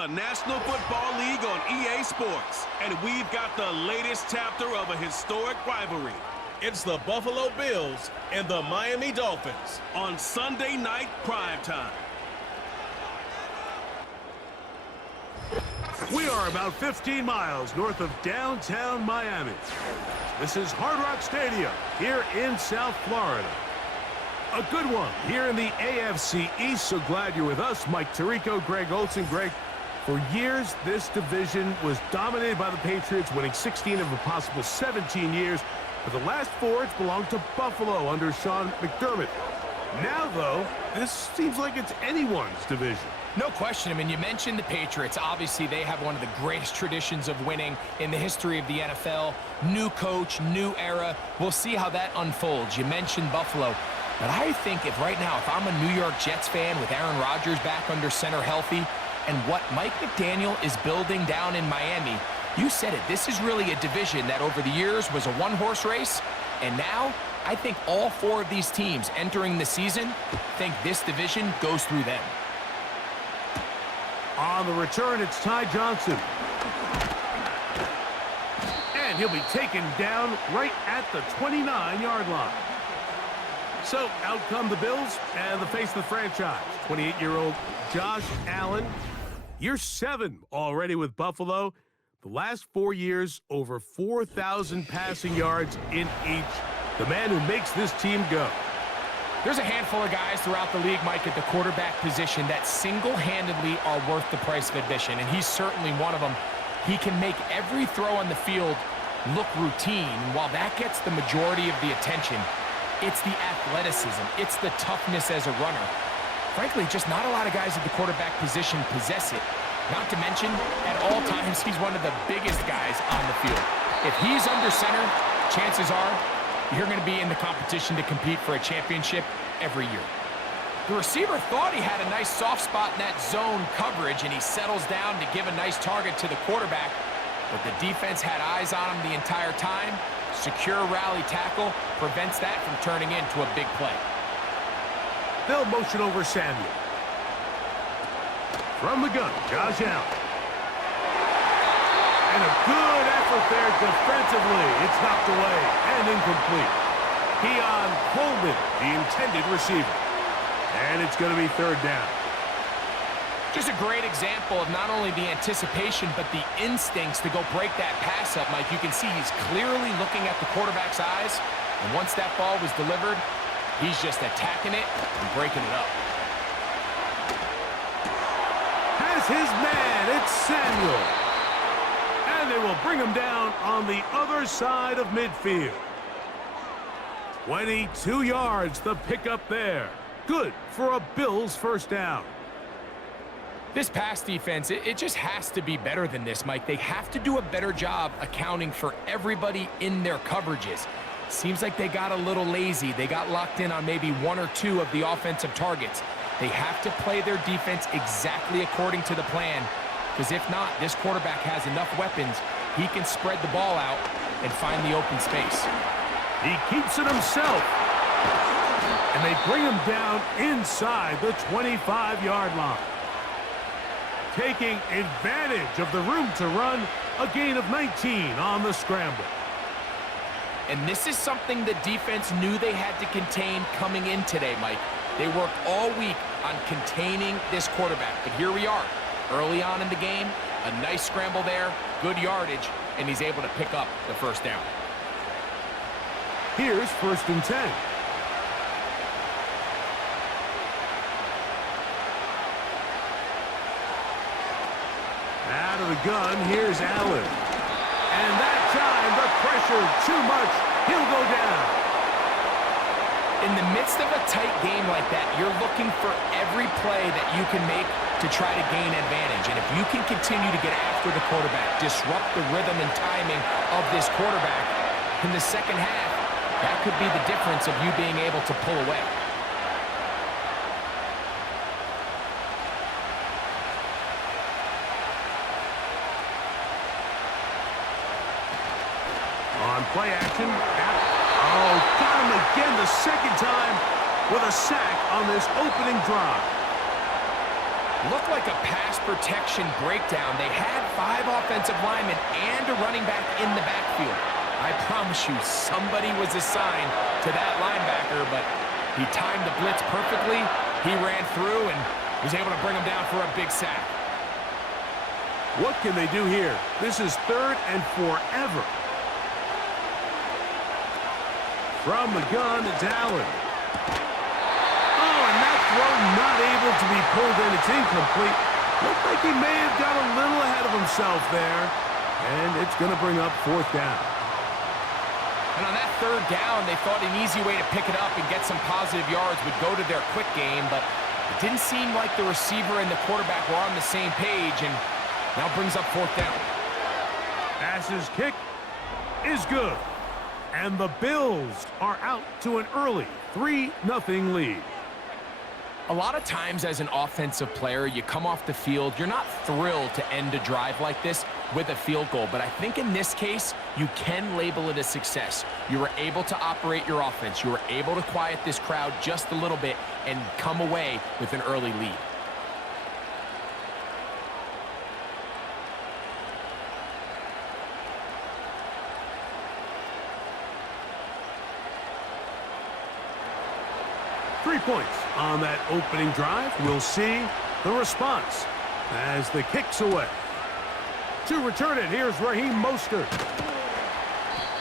The National Football League on EA Sports, and we've got the latest chapter of a historic rivalry. It's the Buffalo Bills and the Miami Dolphins on Sunday night primetime. We are about 15 miles north of downtown Miami. This is Hard Rock Stadium here in South Florida. A good one here in the AFC East, so glad you're with us. Mike Tirico, Greg Olson. Greg, for years, this division was dominated by the Patriots, winning 16 of a possible 17 years. For the last 4, it's belonged to Buffalo under Sean McDermott. Now, though, this seems like it's anyone's division. No question. I mean, you mentioned the Patriots. Obviously, they have one of the greatest traditions of winning in the history of the NFL. New coach, new era. We'll see how that unfolds. You mentioned Buffalo. But I think if I'm a New York Jets fan with Aaron Rodgers back under center healthy, and what Mike McDaniel is building down in Miami, you said it, this is really a division that over the years was a one-horse race, and now I think all 4 of these teams entering the season think this division goes through them. On the return, it's Ty Johnson. And he'll be taken down right at the 29-yard line. So, out come the Bills and the face of the franchise, 28-year-old Josh Allen. Year 7 already with Buffalo. The last 4 years, over 4,000 passing yards in each. The man who makes this team go. There's a handful of guys throughout the league, Mike, at the quarterback position that single-handedly are worth the price of admission, and he's certainly one of them. He can make every throw on the field look routine, and while that gets the majority of the attention, it's the athleticism, it's the toughness as a runner. Frankly, just not a lot of guys at the quarterback position possess it. Not to mention, at all times, he's one of the biggest guys on the field. If he's under center, chances are you're going to be in the competition to compete for a championship every year. The receiver thought he had a nice soft spot in that zone coverage, and he settles down to give a nice target to the quarterback. But the defense had eyes on him the entire time. Secure rally tackle prevents that from turning into a big play. They'll motion over Samuel. From the gun, Josh Allen. And a good effort there defensively. It's knocked away and incomplete. Keon Coleman, the intended receiver. And it's going to be third down. Just a great example of not only the anticipation, but the instincts to go break that pass up, Mike. You can see he's clearly looking at the quarterback's eyes. And once that ball was delivered, he's just attacking it and breaking it up. Has his man, it's Samuel. And they will bring him down on the other side of midfield. 22 yards, the pickup there. Good for a Bills first down. This pass defense, it just has to be better than this, Mike. They have to do a better job accounting for everybody in their coverages. Seems like they got a little lazy. They got locked in on maybe 1 or 2 of the offensive targets. They have to play their defense exactly according to the plan, because if not, this quarterback has enough weapons. He can spread the ball out and find the open space. He keeps it himself. And they bring him down inside the 25-yard line. Taking advantage of the room to run, a gain of 19 on the scramble. And this is something the defense knew they had to contain coming in today, Mike. They worked all week on containing this quarterback. But here we are, early on in the game, a nice scramble there, good yardage, and he's able to pick up the first down. Here's 1st and 10. Out of the gun, here's Allen. And that time, the pressure too much. He'll go down. In the midst of a tight game like that, you're looking for every play that you can make to try to gain advantage. And if you can continue to get after the quarterback, disrupt the rhythm and timing of this quarterback in the second half, that could be the difference of you being able to pull away. On play action. Oh, got him again the second time with a sack on this opening drive. Looked like a pass protection breakdown. They had 5 offensive linemen and a running back in the backfield. I promise you, somebody was assigned to that linebacker, but he timed the blitz perfectly. He ran through and was able to bring him down for a big sack. What can they do here? This is 3rd and forever. From the gun, it's Allen. Oh, and that throw not able to be pulled in. It's incomplete. Looked like he may have got a little ahead of himself there. And it's going to bring up 4th down. And on that 3rd down, they thought an easy way to pick it up and get some positive yards would go to their quick game, but it didn't seem like the receiver and the quarterback were on the same page, and now brings up 4th down. Pass's kick is good. And the Bills are out to an early 3-0 lead. A lot of times as an offensive player, you come off the field, you're not thrilled to end a drive like this with a field goal. But I think in this case, you can label it a success. You were able to operate your offense. You were able to quiet this crowd just a little bit and come away with an early lead. Three points on that opening drive. We'll see the response as the kick's away. To return it, here's Raheem Mostert.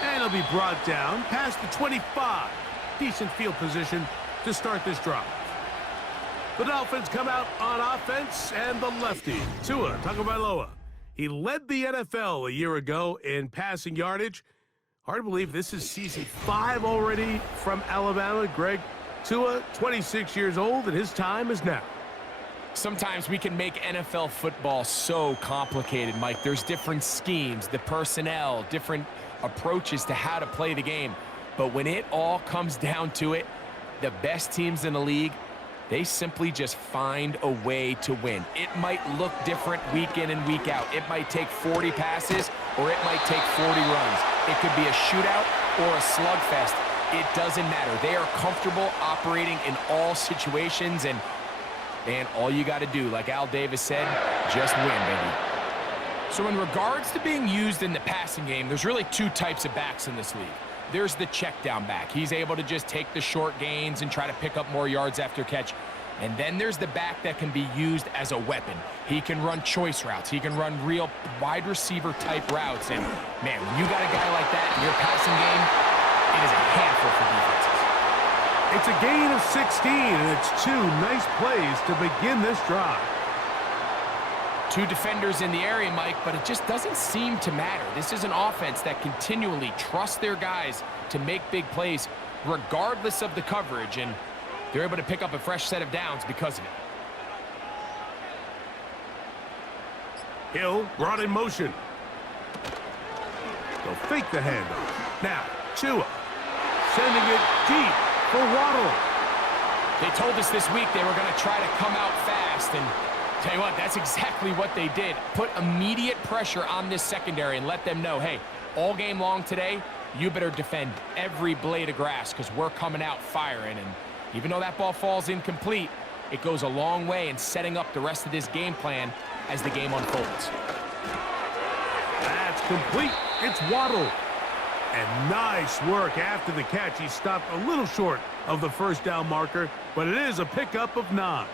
And he'll be brought down past the 25. Decent field position to start this drive. The Dolphins come out on offense, and the lefty, Tua Tagovailoa. He led the NFL a year ago in passing yardage. Hard to believe this is season 5 already from Alabama. Greg, Tua, 26 years old, and his time is now. Sometimes we can make NFL football so complicated, Mike. There's different schemes, the personnel, different approaches to how to play the game. But when it all comes down to it, the best teams in the league, they simply just find a way to win. It might look different week in and week out. It might take 40 passes, or it might take 40 runs. It could be a shootout or a slugfest. It doesn't matter. They are comfortable operating in all situations, and, man, all you got to do, like Al Davis said, just win, baby. So in regards to being used in the passing game, there's really 2 types of backs in this league. There's the check down back. He's able to just take the short gains and try to pick up more yards after catch. And then there's the back that can be used as a weapon. He can run choice routes. He can run real wide receiver type routes. And, man, when you got a guy like that in your passing game, it is a handful for defenses. It's a gain of 16, and it's 2 nice plays to begin this drive. 2 defenders in the area, Mike, but it just doesn't seem to matter. This is an offense that continually trusts their guys to make big plays regardless of the coverage, and they're able to pick up a fresh set of downs because of it. Hill brought in motion. They'll fake the handoff. Now, Tua sending it deep for Waddle. They told us this week they were going to try to come out fast, and tell you what, that's exactly what they did. Put immediate pressure on this secondary and let them know, hey, all game long today, you better defend every blade of grass because we're coming out firing. And even though that ball falls incomplete, it goes a long way in setting up the rest of this game plan as the game unfolds. That's complete. It's Waddle. And nice work after the catch. He stopped a little short of the first down marker, but it is a pickup of 9.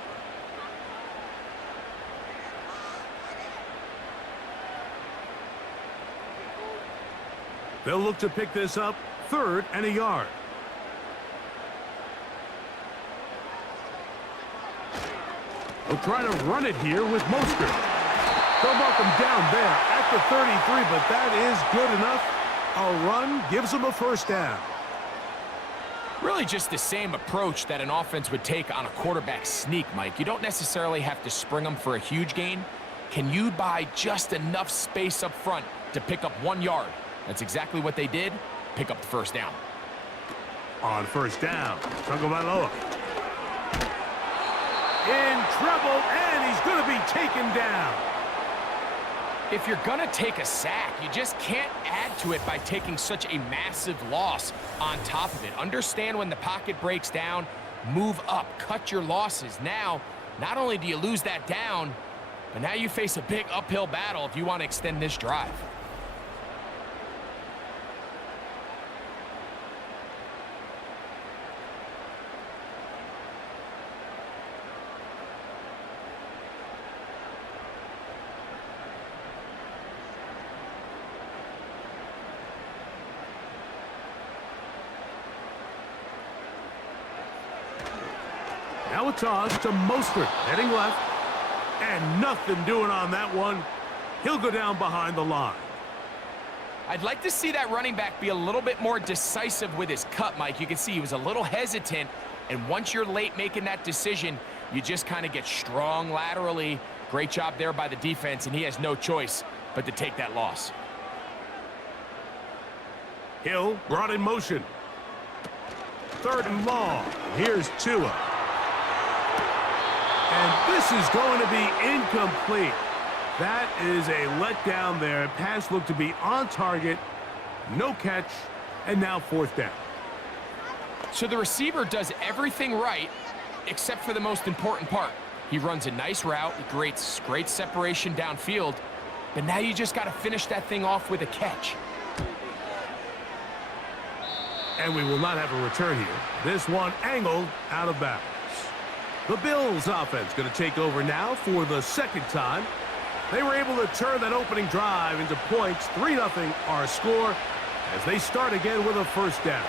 They'll look to pick this up 3rd and a yard. They'll try to run it here with Mostert. They'll mark him down there at the 33, but that is good enough. A run gives them a first down. Really just the same approach that an offense would take on a quarterback sneak, Mike. You don't necessarily have to spring them for a huge gain. Can you buy just enough space up front to pick up 1 yard? That's exactly what they did. Pick up the first down. On first down, Tagovailoa in trouble, and he's going to be taken down. If you're going to take a sack, you just can't add to it by taking such a massive loss on top of it. Understand when the pocket breaks down, move up, cut your losses. Now, Not only do you lose that down, but now you face a big uphill battle if you want to extend this drive. Now a toss to Mostert, heading left. And nothing doing on that one. He'll go down behind the line. I'd like to see that running back be a little bit more decisive with his cut, Mike. You can see he was a little hesitant, and once you're late making that decision, you just kind of get strong laterally. Great job there by the defense, and he has no choice but to take that loss. Hill brought in motion. 3rd and long. Here's Tua. And this is going to be incomplete. That is a letdown there. Pass looked to be on target. No catch. And now 4th down. So the receiver does everything right except for the most important part. He runs a nice route, great separation downfield, but now you just got to finish that thing off with a catch. And we will not have a return here. This one angled out of bounds. The Bills offense going to take over now for the 2nd time. They were able to turn that opening drive into points. 3-0 our score as they start again with a 1st down.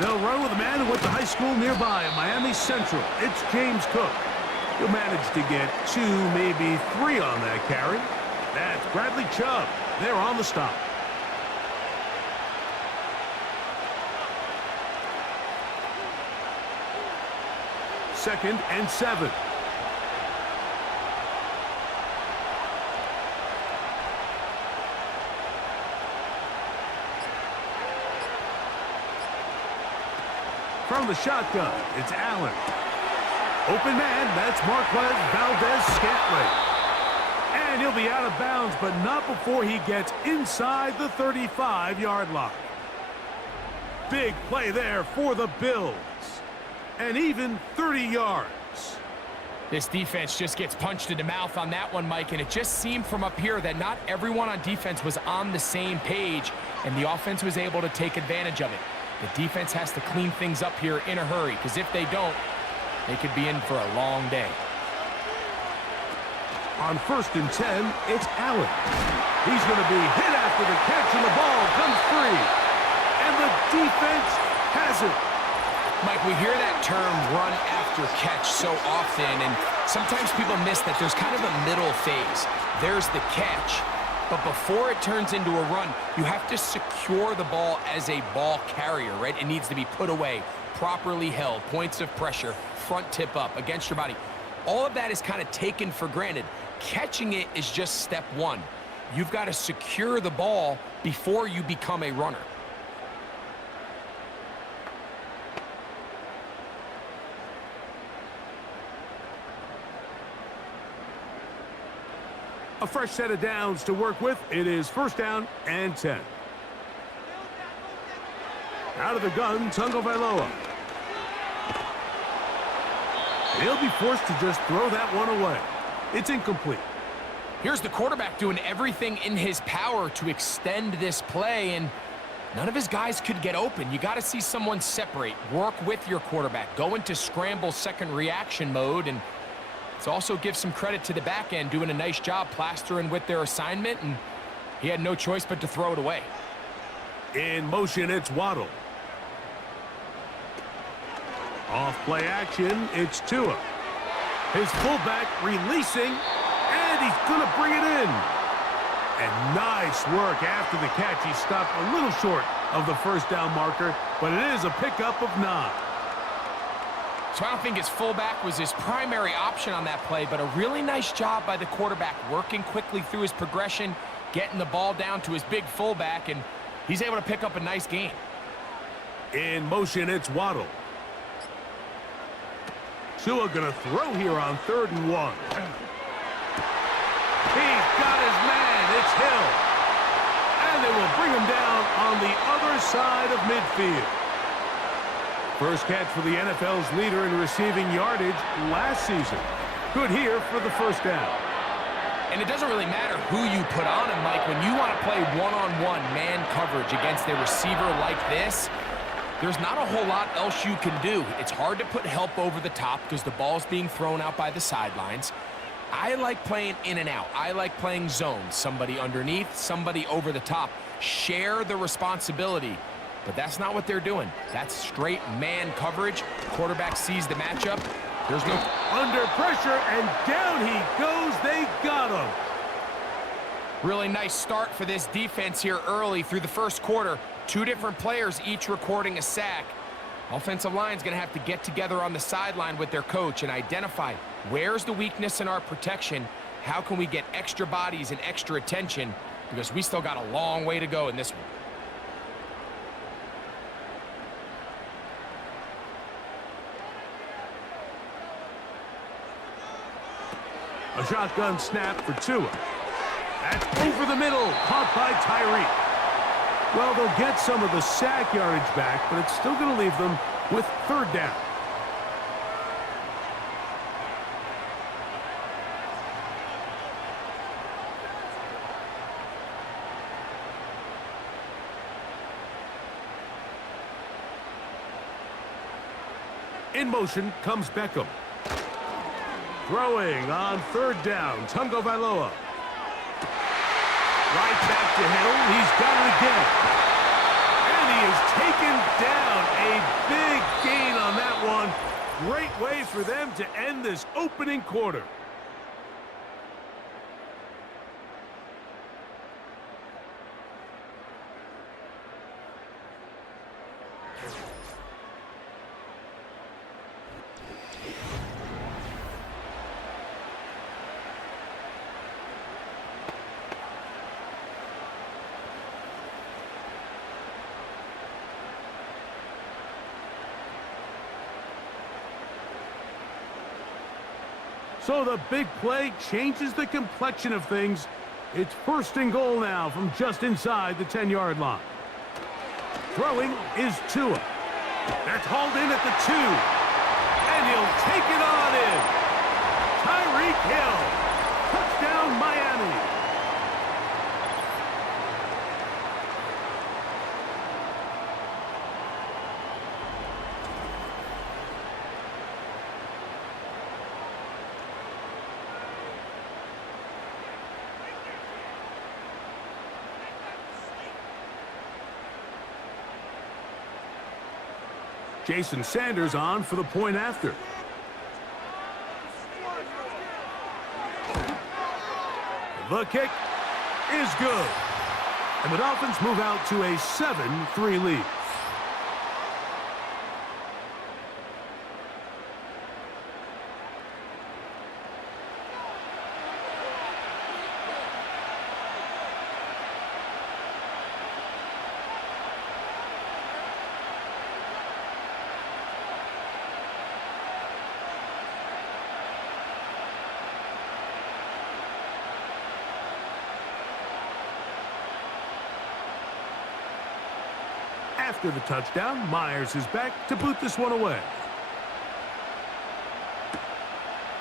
They'll run with a man who went to high school nearby at Miami Central. It's James Cook. He'll manage to get 2, maybe 3 on that carry. That's Bradley Chubb. They're on the stop. Second and 7. From the shotgun, it's Allen. Open man, that's Marquez Valdez-Scantling. And he'll be out of bounds, but not before he gets inside the 35-yard line. Big play there for the Bills. And even 30 yards. This defense just gets punched in the mouth on that one, Mike, and it just seemed from up here that not everyone on defense was on the same page, and the offense was able to take advantage of it. The defense has to clean things up here in a hurry, because if they don't, they could be in for a long day. On 1st and 10, it's Allen. He's going to be hit after the catch, and the ball comes free. And the defense has it. Mike, we hear that term run after catch so often, and sometimes people miss that there's kind of a middle phase. There's the catch. But before it turns into a run, you have to secure the ball as a ball carrier, right? It needs to be put away, properly held, points of pressure, front tip up against your body. All of that is kind of taken for granted. Catching it is just step 1. You've got to secure the ball before you become a runner. A fresh set of downs to work with. It is 1st down and 10. Out of the gun, Tagovailoa. He'll be forced to just throw that one away. It's incomplete. Here's the quarterback doing everything in his power to extend this play, and none of his guys could get open. You got to see someone separate, work with your quarterback, go into scramble second reaction mode, and let's also give some credit to the back end doing a nice job plastering with their assignment, and he had no choice but to throw it away. In motion, it's Waddle. Off play action, it's Tua. His fullback releasing, and he's going to bring it in. And nice work after the catch. He stopped a little short of the 1st down marker, but it is a pickup of 9. So I don't think his fullback was his primary option on that play, but a really nice job by the quarterback working quickly through his progression, getting the ball down to his big fullback, and he's able to pick up a nice gain. In motion, it's Waddle. Tua gonna throw here on 3rd and 1. He's got his man. It's Hill. And they will bring him down on the other side of midfield. First catch for the NFL's leader in receiving yardage last season. Good here for the first down. And it doesn't really matter who you put on him, Mike. When you want to play one-on-one man coverage against a receiver like this, there's not a whole lot else you can do. It's hard to put help over the top because the ball's being thrown out by the sidelines. I like playing in and out. I like playing zones. Somebody underneath, somebody over the top. Share the responsibility. But that's not what they're doing. That's straight man coverage. Quarterback sees the matchup. There's no... Under pressure, and down he goes. They got him. Really nice start for this defense here early through the first quarter. 2 different players each recording a sack. Offensive line's going to have to get together on the sideline with their coach and identify where's the weakness in our protection, how can we get extra bodies and extra attention, because we still got a long way to go in this one. A shotgun snap for Tua. That's over the middle, caught by Tyreek. Well, they'll get some of the sack yardage back, but it's still going to leave them with 3rd down. In motion comes Beckham. Throwing on 3rd down, Tungo Vailoa. Right back to Hill. He's got it again. And he is taken down. A big gain on that one. Great way for them to end this opening quarter. So the big play changes the complexion of things. It's 1st and goal now from just inside the 10-yard line. Throwing is Tua. That's hauled in at the 2. And he'll take it on in. Tyreek Hill. Touchdown, Miami. Jason Sanders on for the point after. The kick is good. And the Dolphins move out to a 7-3 lead. After the touchdown, Myers is back to boot this one away.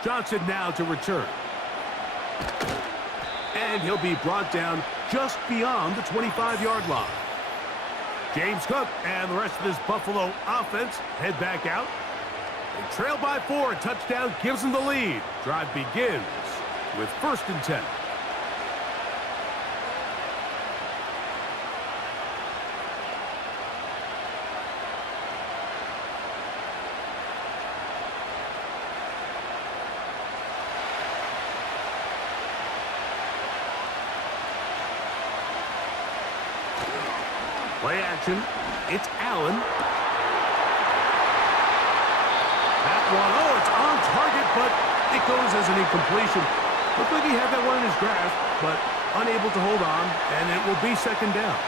Johnson now to return. And he'll be brought down just beyond the 25-yard line. James Cook and the rest of this Buffalo offense head back out. They trail by 4. A touchdown gives them the lead. Drive begins with 1st and 10. Play action. It's Allen. That one, oh, it's on target, but it goes as an incompletion. Looked like he had that one in his grasp, but unable to hold on, and it will be 2nd down.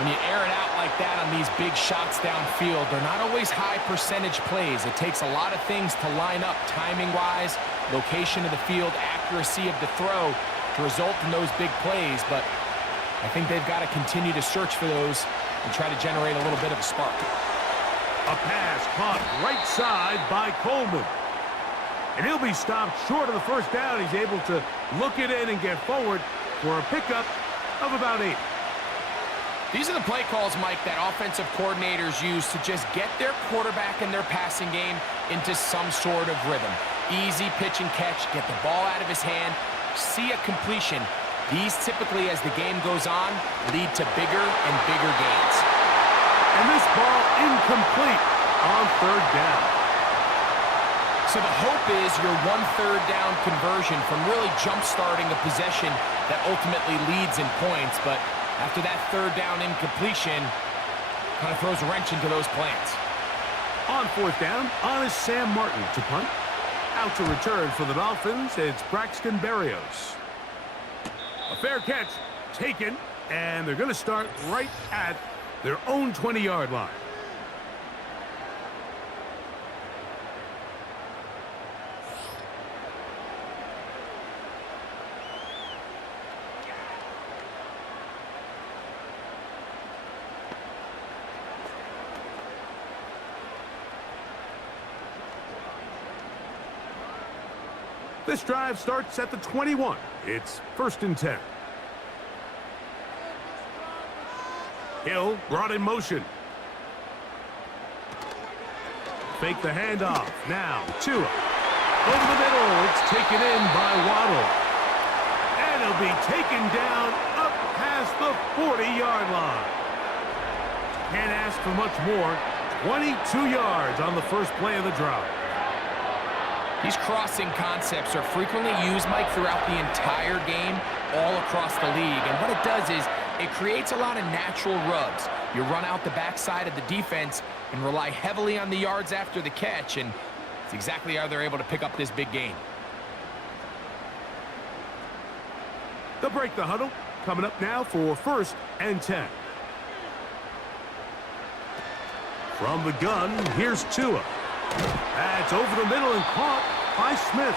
When you air it out like that on these big shots downfield, they're not always high percentage plays. It takes a lot of things to line up timing-wise, location of the field, accuracy of the throw to result in those big plays. But I think they've got to continue to search for those and try to generate a little bit of a spark. A pass caught right side by Coleman. And he'll be stopped short of the first down. He's able to look it in and get forward for a pickup of about 8. These are the play calls, Mike, that offensive coordinators use to just get their quarterback and their passing game into some sort of rhythm. Easy pitch and catch, get the ball out of his hand, see a completion. These typically, as the game goes on, lead to bigger and bigger gains. And this ball incomplete on 3rd down. So the hope is your 1/3 down conversion from really jump-starting a possession that ultimately leads in points, but after that 3rd down incompletion, kind of throws a wrench into those plans. On 4th down, on is Sam Martin to punt. Out to return for the Dolphins, it's Braxton Berrios. A fair catch taken, and they're going to start right at their own 20-yard line. This drive starts at the 21. It's 1st and 10. Hill brought in motion. Fake the handoff. Now, Tua. Over the middle. It's taken in by Waddle. And it'll be taken down up past the 40-yard line. Can't ask for much more. 22 yards on the first play of the drive. These crossing concepts are frequently used, Mike, throughout the entire game, all across the league. And what it does is it creates a lot of natural rubs. You run out the backside of the defense and rely heavily on the yards after the catch, and it's exactly how they're able to pick up this big gain. They'll break the huddle. Coming up now for 1st and 10. From the gun, here's Tua. That's over the middle and caught by Smith.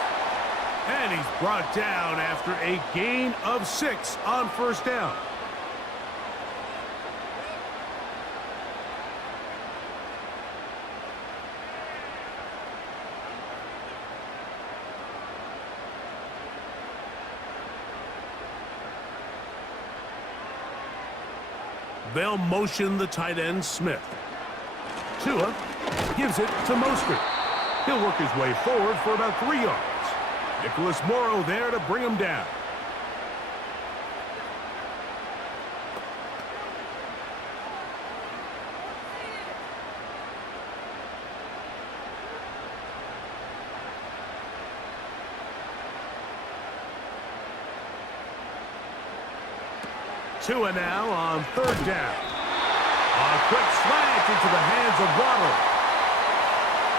And he's brought down after a gain of 6 on 1st down. They'll motion the tight end, Smith. Tua gives it to Mostert. He'll work his way forward for about 3 yards. Nicholas Morrow there to bring him down. Tua now on 3rd down. A quick slant into the hands of Waddle.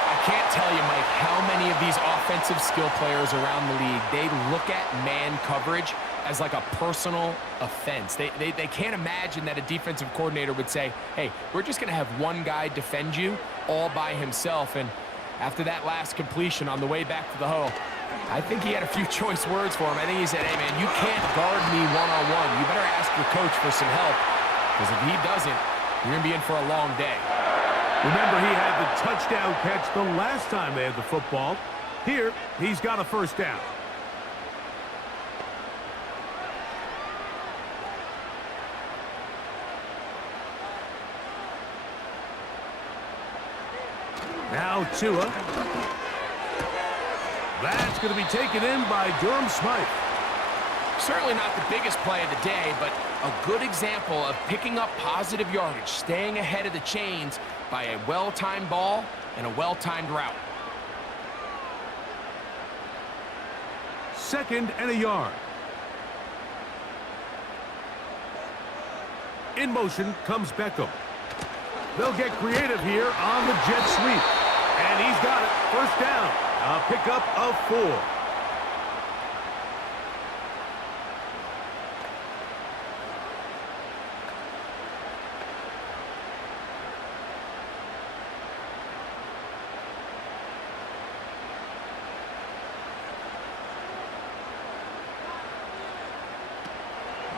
I can't tell you, Mike, how many of these offensive skill players around the league, they look at man coverage as like a personal offense. They can't imagine that a defensive coordinator would say, hey, we're just going to have one guy defend you all by himself. And after that last completion on the way back to the huddle, I think he had a few choice words for him. I think he said, hey, man, you can't guard me one-on-one. You better ask your coach for some help, because if he doesn't, you're going to be in for a long day. Remember, he had the touchdown catch the last time they had the football. Here, he's got a 1st down. Now Tua. That's going to be taken in by Durham Smythe. Certainly not the biggest play of the day, but a good example of picking up positive yardage, staying ahead of the chains by a well-timed ball and a well-timed route. 2nd and a yard. In motion comes Beckham. They'll get creative here on the jet sweep. And he's got it. 1st down. A pickup of 4.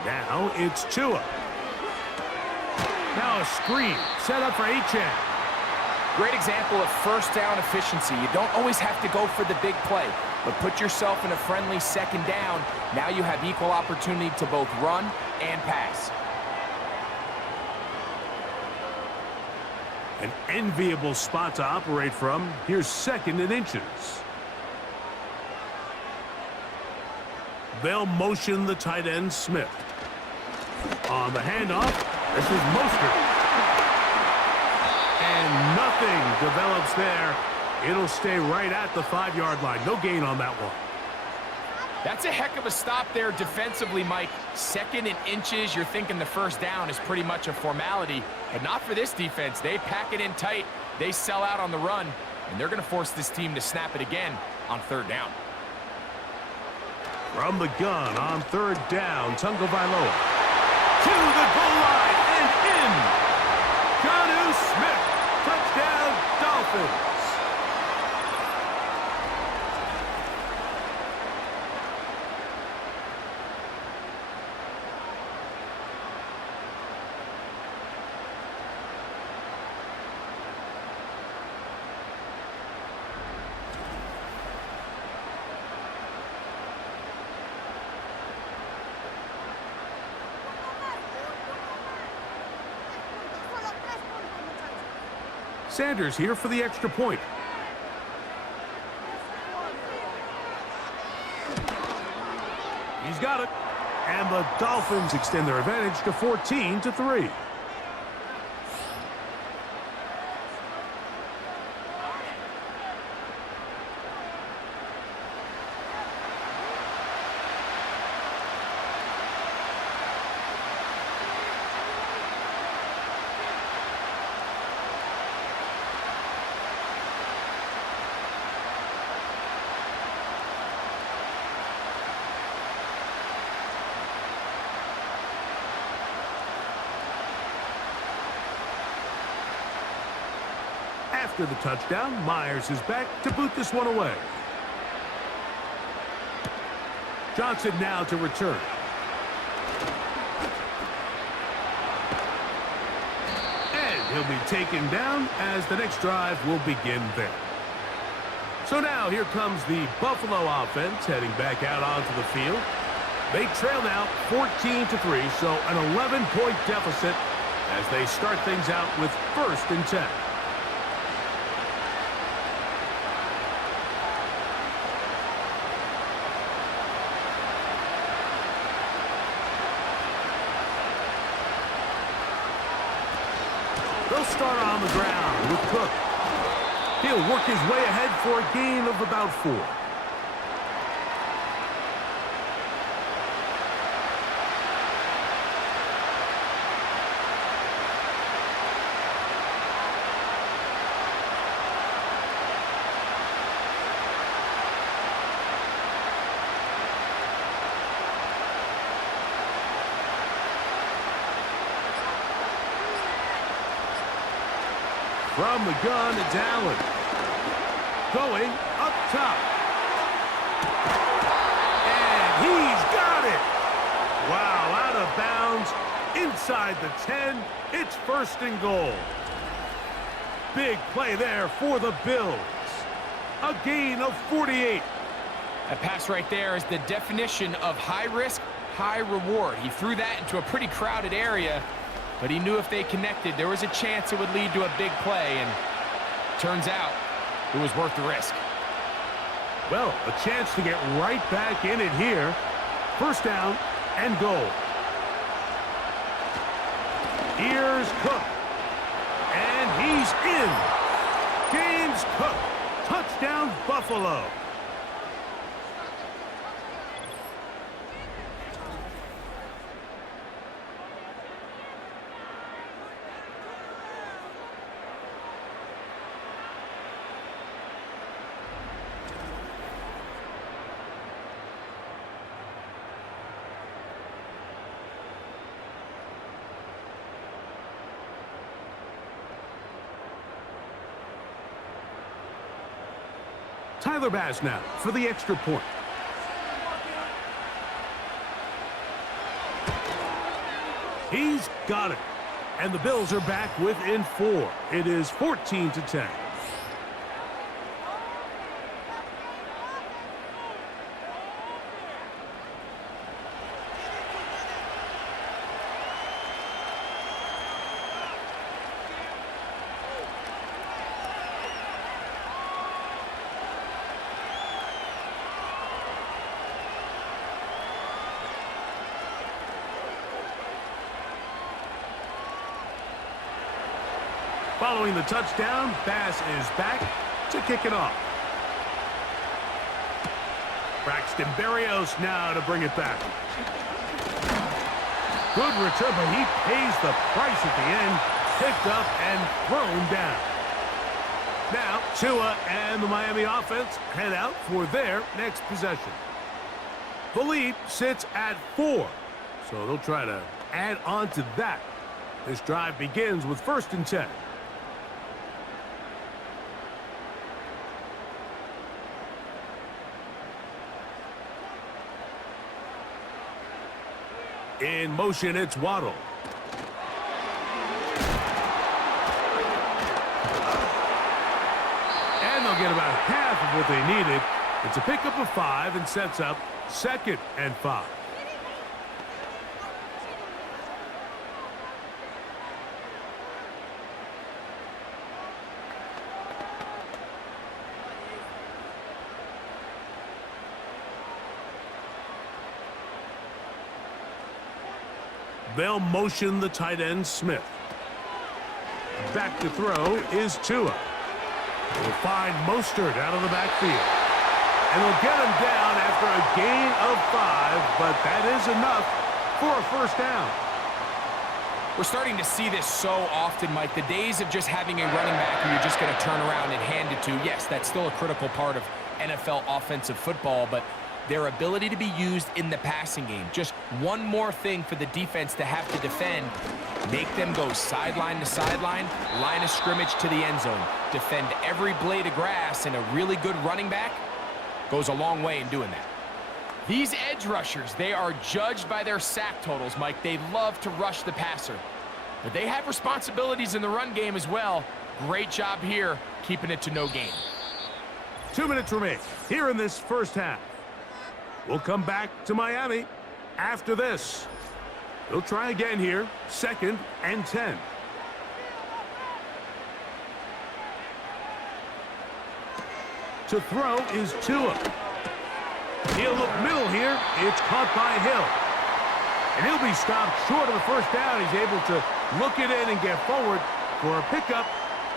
Now it's Tua. Now a screen set up for Achane. Great example of first down efficiency. You don't always have to go for the big play, but put yourself in a friendly second down. Now you have equal opportunity to both run and pass. An enviable spot to operate from. Here's 2nd and inches. They'll motion the tight end, Smith. On the handoff, this is Mostert. And nothing develops there. It'll stay right at the 5-yard line. No gain on that one. That's a heck of a stop there defensively, Mike. 2nd and inches, you're thinking the first down is pretty much a formality, but not for this defense. They pack it in tight, they sell out on the run, and they're going to force this team to snap it again on 3rd down. From the gun on 3rd down, Tagovailoa. To the goal line and in. Jonnu Smith, touchdown, Dolphins. Sanders here for the extra point. He's got it. And the Dolphins extend their advantage to 14-3. After the touchdown, Myers is back to boot this one away. Johnson now to return. And he'll be taken down as the next drive will begin there. So now here comes the Buffalo offense heading back out onto the field. They trail now 14-3, so an 11-point deficit as they start things out with 1st and 10. They'll start on the ground with Cook. He'll work his way ahead for a gain of about 4. From the gun, it's Allen. Going up top. And he's got it. Wow, out of bounds. Inside the 10. It's 1st and goal. Big play there for the Bills. A gain of 48. That pass right there is the definition of high risk, high reward. He threw that into a pretty crowded area, but he knew if they connected, there was a chance it would lead to a big play, and turns out it was worth the risk. Well, a chance to get right back in it here. 1st down and goal. Here's Cook. And he's in. James Cook. Touchdown, Buffalo. Tyler Bass now for the extra point. He's got it. And the Bills are back within 4. It is 14-10. Following the touchdown, Bass is back to kick it off. Braxton Berrios now to bring it back. Good return, but he pays the price at the end. Picked up and thrown down. Now, Tua and the Miami offense head out for their next possession. The lead sits at 4, so they'll try to add on to that. This drive begins with 1st and 10. In motion, it's Waddle. And they'll get about half of what they needed. It's a pickup of 5 and sets up 2nd and 5. They'll motion the tight end, Smith. Back to throw is Tua. They'll find Mostert out of the backfield. And they'll get him down after a gain of 5, but that is enough for a 1st down. We're starting to see this so often, Mike. The days of just having a running back who you're just going to turn around and hand it to, yes, that's still a critical part of NFL offensive football, but their ability to be used in the passing game. Just one more thing for the defense to have to defend. Make them go sideline to sideline, line of scrimmage to the end zone. Defend every blade of grass, and a really good running back goes a long way in doing that. These edge rushers, they are judged by their sack totals, Mike. They love to rush the passer. But they have responsibilities in the run game as well. Great job here, keeping it to no gain. 2 minutes remain here in this 1st half. We'll come back to Miami after this. They'll try again here, 2nd and 10. To throw is Tua. He'll look middle here. It's caught by Hill. And he'll be stopped short of the 1st down. He's able to look it in and get forward for a pickup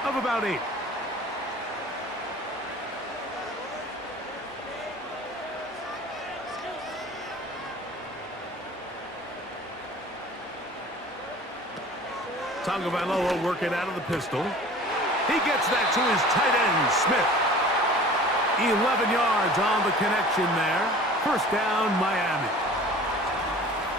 of about 8. Tagovailoa working out of the pistol. He gets that to his tight end, Smith. 11 yards on the connection there. 1st down, Miami.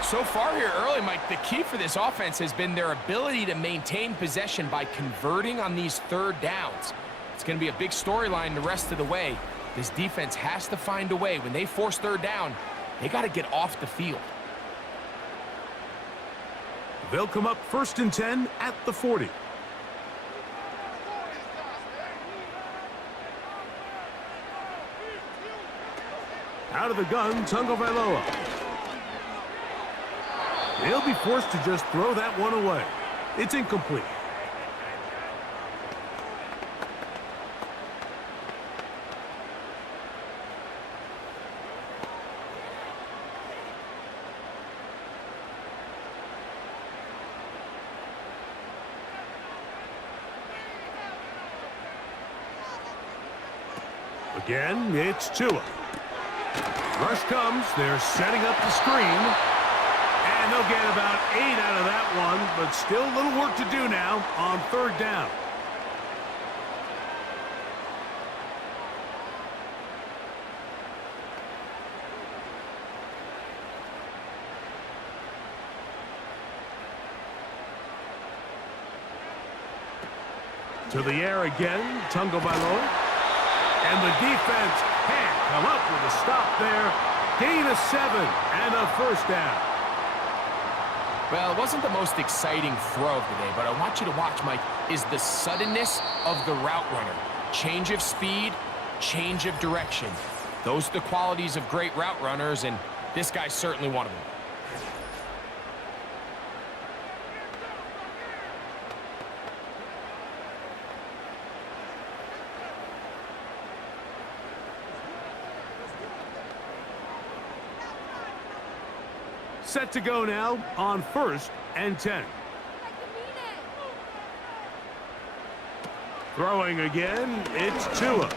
So far here early, Mike, the key for this offense has been their ability to maintain possession by converting on these 3rd downs. It's going to be a big storyline the rest of the way. This defense has to find a way. When they force 3rd down, they got to get off the field. They'll come up 1st and 10 at the 40. Out of the gun, Tagovailoa. He'll be forced to just throw that one away. It's incomplete. Again, it's Tua. Rush comes. They're setting up the screen. And they'll get about 8 out of that one, but still a little work to do now on 3rd down. To the air again, Tagovailoa. And the defense can't come up with a stop there. Gain of 7 and a 1st down. Well, it wasn't the most exciting throw of the day, but I want you to watch, Mike, is the suddenness of the route runner. Change of speed, change of direction. Those are the qualities of great route runners, and this guy's certainly one of them. Set to go now on 1st and 10. Throwing again, it's Tua.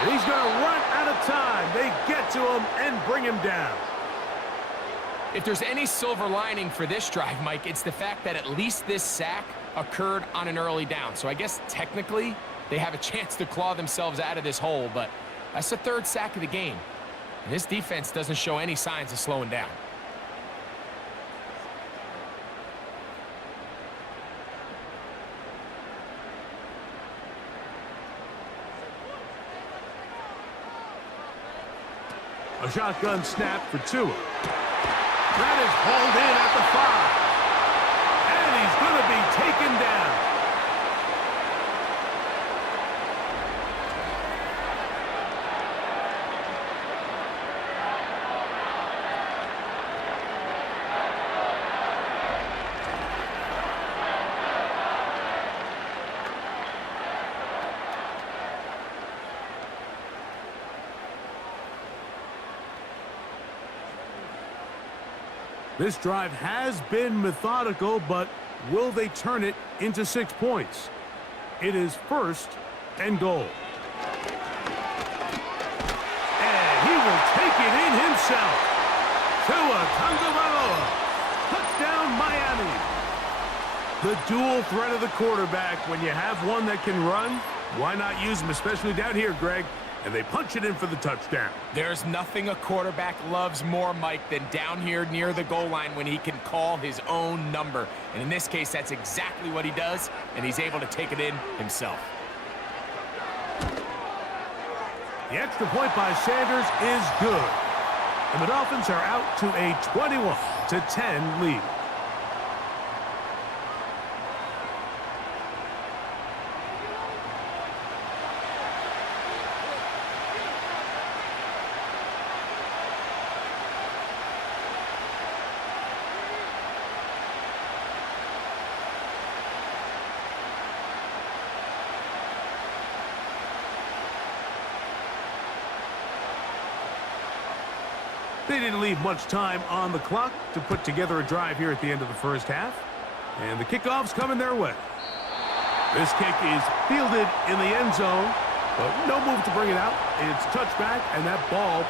And he's going to run out of time. They get to him and bring him down. If there's any silver lining for this drive, Mike, it's the fact that at least this sack occurred on an early down. So I guess technically they have a chance to claw themselves out of this hole, but that's the 3rd sack of the game. And this defense doesn't show any signs of slowing down. A shotgun snap for Tua. That is hauled in at the 5. And he's going to be taken down. This drive has been methodical, but will they turn it into 6 points? It is 1st and goal. And he will take it in himself. Tua Tagovailoa. Touchdown, Miami. The dual threat of the quarterback. When you have one that can run, why not use him, especially down here, Greg? And they punch it in for the touchdown. There's nothing a quarterback loves more, Mike, than down here near the goal line when he can call his own number. And in this case, that's exactly what he does, and he's able to take it in himself. The extra point by Sanders is good. And the Dolphins are out to a 21-10 lead. They didn't leave much time on the clock to put together a drive here at the end of the 1st half. And the kickoff's coming their way. This kick is fielded in the end zone, but no move to bring it out. It's touchback, and that ball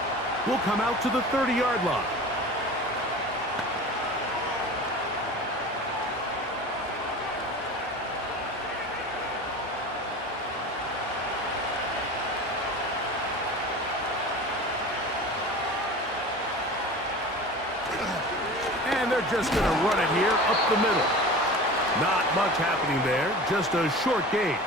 will come out to the 30-yard line. And they're just going to run it here up the middle. Not much happening there, just a short gain.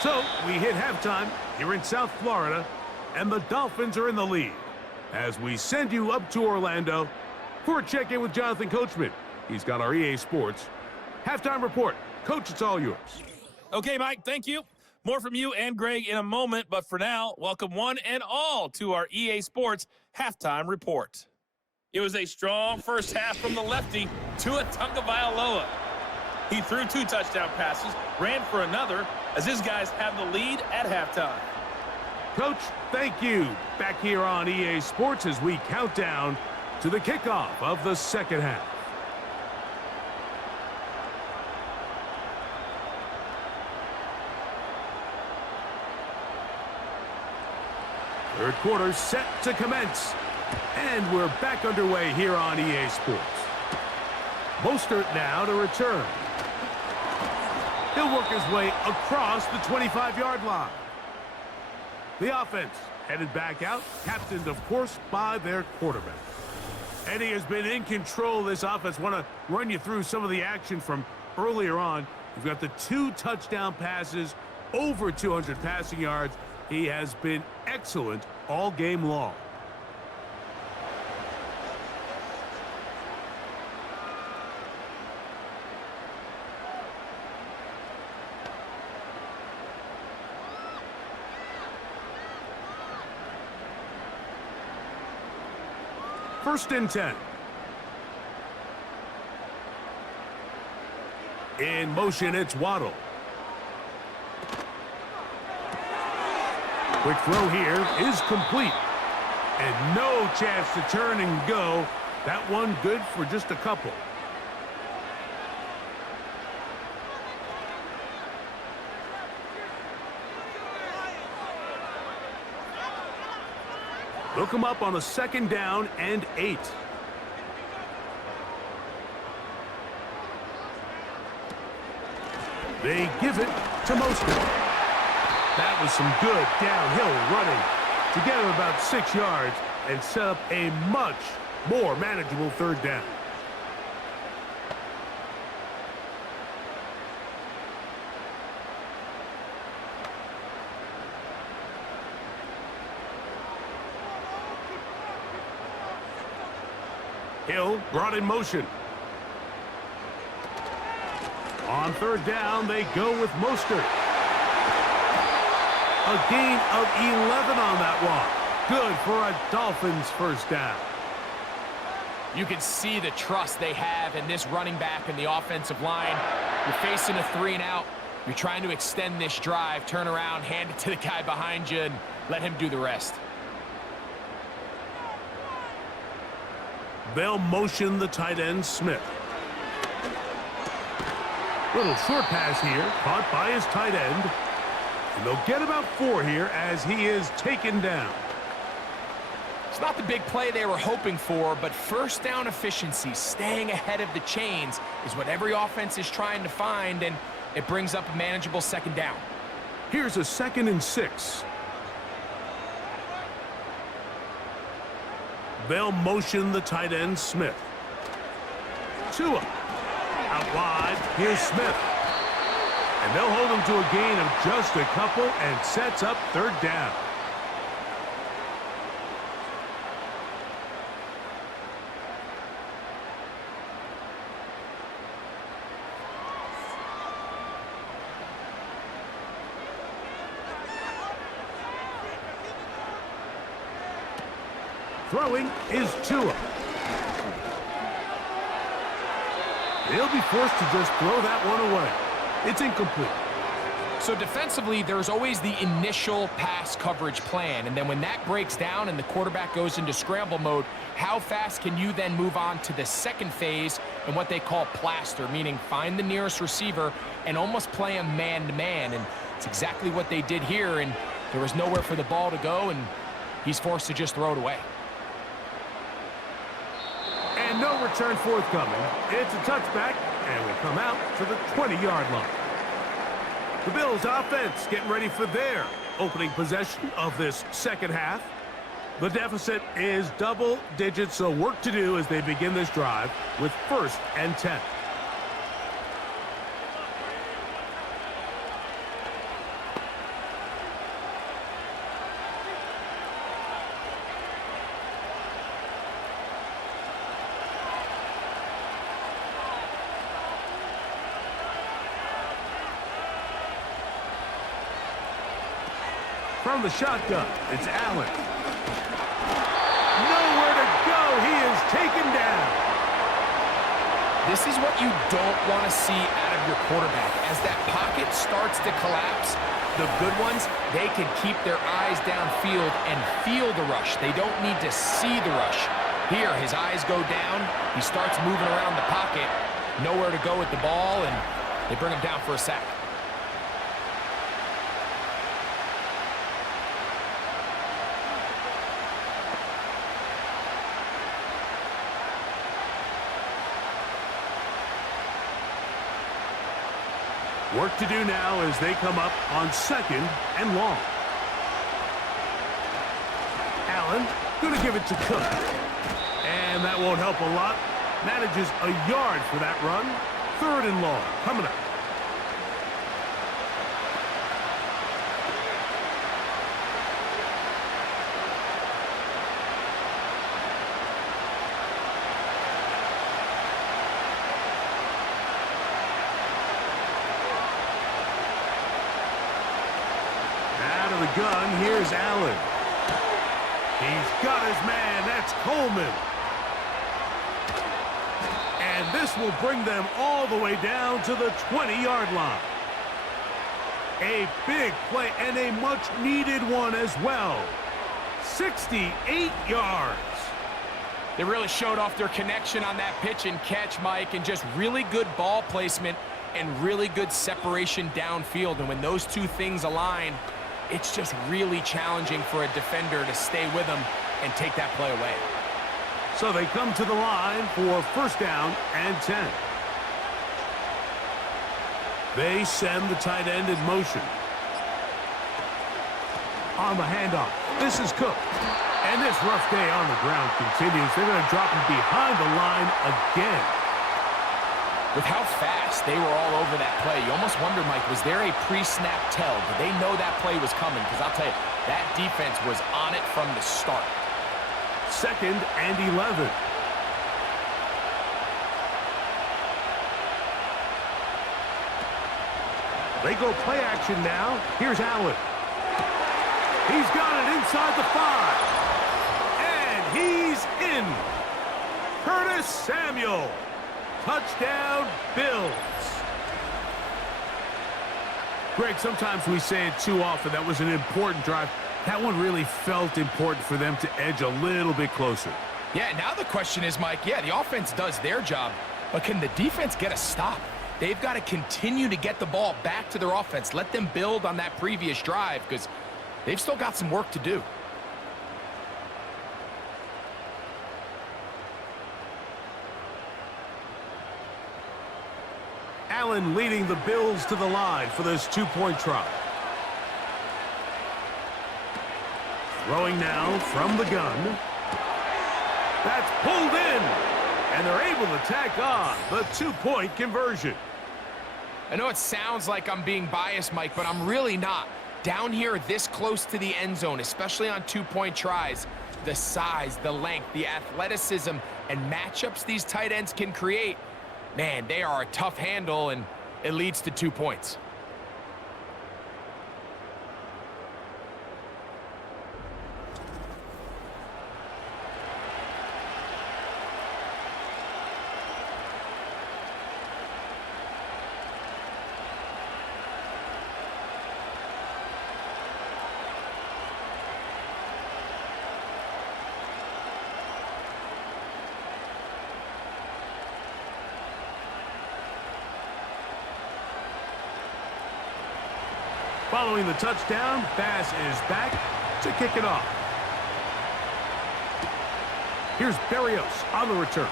So we hit halftime here in South Florida, and the Dolphins are in the lead. As we send you up to Orlando for a check-in with Jonathan Coachman. He's got our EA Sports halftime report. Coach, it's all yours. Okay, Mike, thank you. More from you and Greg in a moment, but for now, welcome one and all to our EA Sports halftime report. It was a strong first half from the lefty, Tua Tagovailoa. He threw 2 touchdown passes, ran for another, as his guys have the lead at halftime. Coach, thank you. Back here on EA Sports as we count down to the kickoff of the 2nd half. Third quarter set to commence. And we're back underway here on EA Sports. Mostert now to return. He'll work his way across the 25-yard line. The offense headed back out, captained, of course, by their quarterback. And he has been in control of this offense. Want to run you through some of the action from earlier on. You've got the 2 touchdown passes, over 200 passing yards. He has been excellent all game long. First and 10. In motion, it's Waddle. Quick throw here is complete. And no chance to turn and go. That one good for just a couple. Look him up on a 2nd down and 8. They give it to Mostert. That was some good downhill running to get him about 6 yards and set up a much more manageable 3rd down. Hill brought in motion. On 3rd down, they go with Mostert. A gain of 11 on that walk. Good for a Dolphins 1st down. You can see the trust they have in this running back and the offensive line. You're facing a 3 and out. You're trying to extend this drive, turn around, hand it to the guy behind you, and let him do the rest. They'll motion the tight end, Smith. Little short pass here, caught by his tight end. And they'll get about 4 here as he is taken down. It's not the big play they were hoping for, but 1st down efficiency, staying ahead of the chains, is what every offense is trying to find, and it brings up a manageable 2nd down. Here's a 2nd and 6. They'll motion the tight end, Smith. Tua. Out wide, here's Smith. And they'll hold him to a gain of just a couple and sets up 3rd down. Throwing is Tua. He'll be forced to just throw that one away. It's incomplete. So defensively, there's always the initial pass coverage plan, and then when that breaks down and the quarterback goes into scramble mode, how fast can you then move on to the 2nd phase and what they call plaster, meaning find the nearest receiver and almost play him man-to-man, and it's exactly what they did here, and there was nowhere for the ball to go, and he's forced to just throw it away. And no return forthcoming. It's a touchback, and we come out to the 20-yard line. The Bills offense getting ready for their opening possession of this 2nd half. The deficit is double digits, so work to do as they begin this drive with 1st and 10. From the shotgun, it's Allen. Nowhere to go. He is taken down. This is what you don't want to see out of your quarterback. As that pocket starts to collapse, the good ones, they can keep their eyes downfield and feel the rush. They don't need to see the rush. Here, his eyes go down. He starts moving around the pocket. Nowhere to go with the ball, and they bring him down for a sack. Work to do now as they come up on 2nd and long. Allen going to give it to Cook. And that won't help a lot. Manages a yard for that run. 3rd and long coming up. gun, here's Allen. He's got his man, that's Coleman. And this will bring them all the way down to the 20-yard line. A big play and a much-needed one as well. 68 yards. They really showed off their connection on that pitch and catch, Mike, and just really good ball placement and really good separation downfield. And when those two things align, it's just really challenging for a defender to stay with them and take that play away. So they come to the line for first down and 10. They send the tight end in motion. On the handoff, this is Cook. And this rough day on the ground continues. They're going to drop him behind the line again. With how fast they were all over that play, you almost wonder, Mike, was there a pre-snap tell? Did they know that play was coming? Because I'll tell you, that defense was on it from the start. 2nd and 11. They go play action now. Here's Allen. He's got it inside the 5. And he's in. Curtis Samuel. Touchdown, Bills. Greg, sometimes we say it too often. That was an important drive. That one really felt important for them to edge a little bit closer. Yeah, now the question is, Mike, yeah, the offense does their job, but can the defense get a stop? They've got to continue to get the ball back to their offense. Let them build on that previous drive because they've still got some work to do. Allen leading the Bills to the line for this two-point try. Throwing now from the gun. That's pulled in. And they're able to tack on the two-point conversion. I know it sounds like I'm being biased, Mike, but I'm really not. Down here this close to the end zone, especially on two-point tries, the size, the length, the athleticism, and matchups these tight ends can create, man, they are a tough handle, and it leads to 2 points. Following the touchdown, Bass is back to kick it off. Here's Berrios on the return.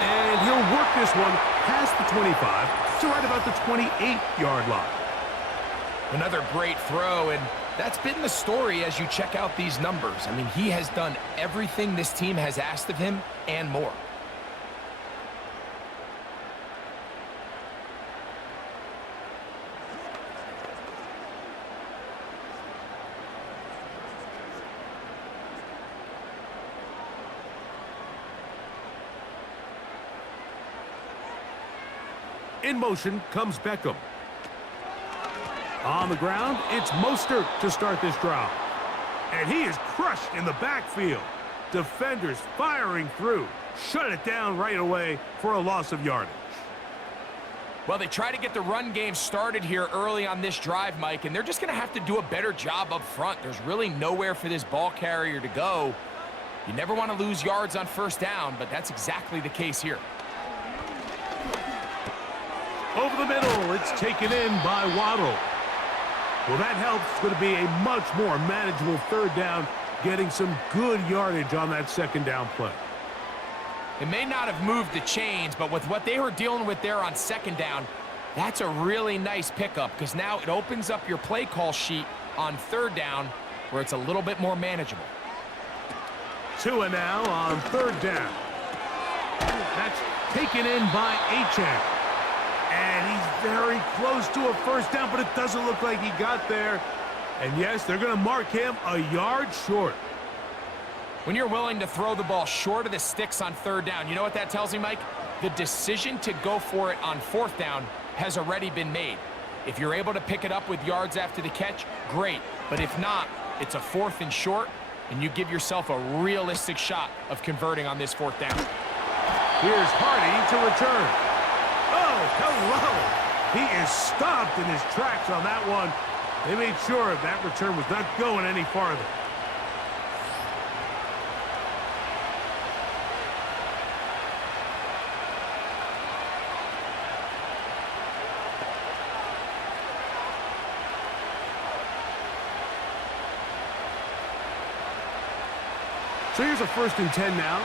And he'll work this one past the 25 to right about the 28-yard line. Another great throw, and that's been the story as you check out these numbers. I mean, he has done everything this team has asked of him and more. In motion comes Beckham. On the ground, it's Mostert to start this drive. And he is crushed in the backfield. Defenders firing through. Shut it down right away for a loss of yardage. Well, they try to get the run game started here early on this drive, Mike, and they're just going to have to do a better job up front. There's really nowhere for this ball carrier to go. You never want to lose yards on first down, but that's exactly the case here. Over the middle, it's taken in by Waddle. Well, that helps. It's going to be a much more manageable third down, getting some good yardage on that second down play. It may not have moved the chains, but with what they were dealing with there on second down, that's a really nice pickup because now it opens up your play call sheet on third down where it's a little bit more manageable. Tua now on third down. That's taken in by Achane. And he's very close to a first down, but it doesn't look like he got there. And yes, they're going to mark him a yard short. When you're willing to throw the ball short of the sticks on third down, you know what that tells me, Mike? The decision to go for it on fourth down has already been made. If you're able to pick it up with yards after the catch, great. But if not, it's a 4th and short, and you give yourself a realistic shot of converting on this 4th down. Here's Hardy to return. Oh, hello. He is stopped in his tracks on that one. They made sure that return was not going any farther. So here's a 1st and 10 now.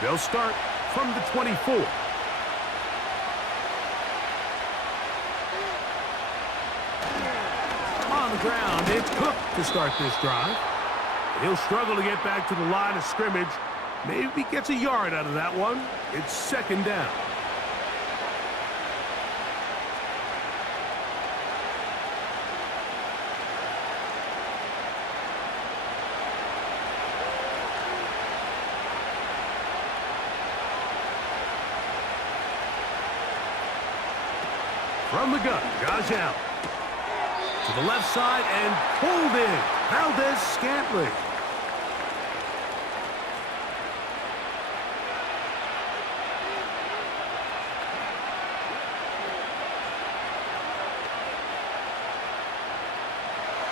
They'll start from the 24. On the ground, it's Cook to start this drive. He'll struggle to get back to the line of scrimmage. Maybe gets a yard out of that one. It's 2nd down. From the gun, Josh Allen. To the left side and pulled in. Valdez-Scantling.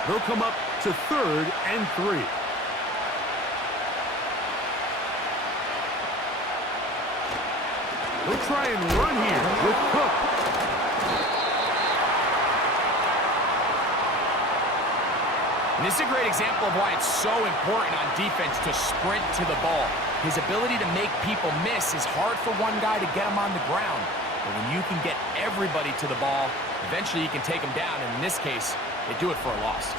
They'll come up to 3rd and 3. They'll try and run here with Cook. And this is a great example of why it's so important on defense to sprint to the ball. His ability to make people miss is hard for one guy to get him on the ground. But when you can get everybody to the ball, eventually you can take them down. And in this case, they do it for a loss.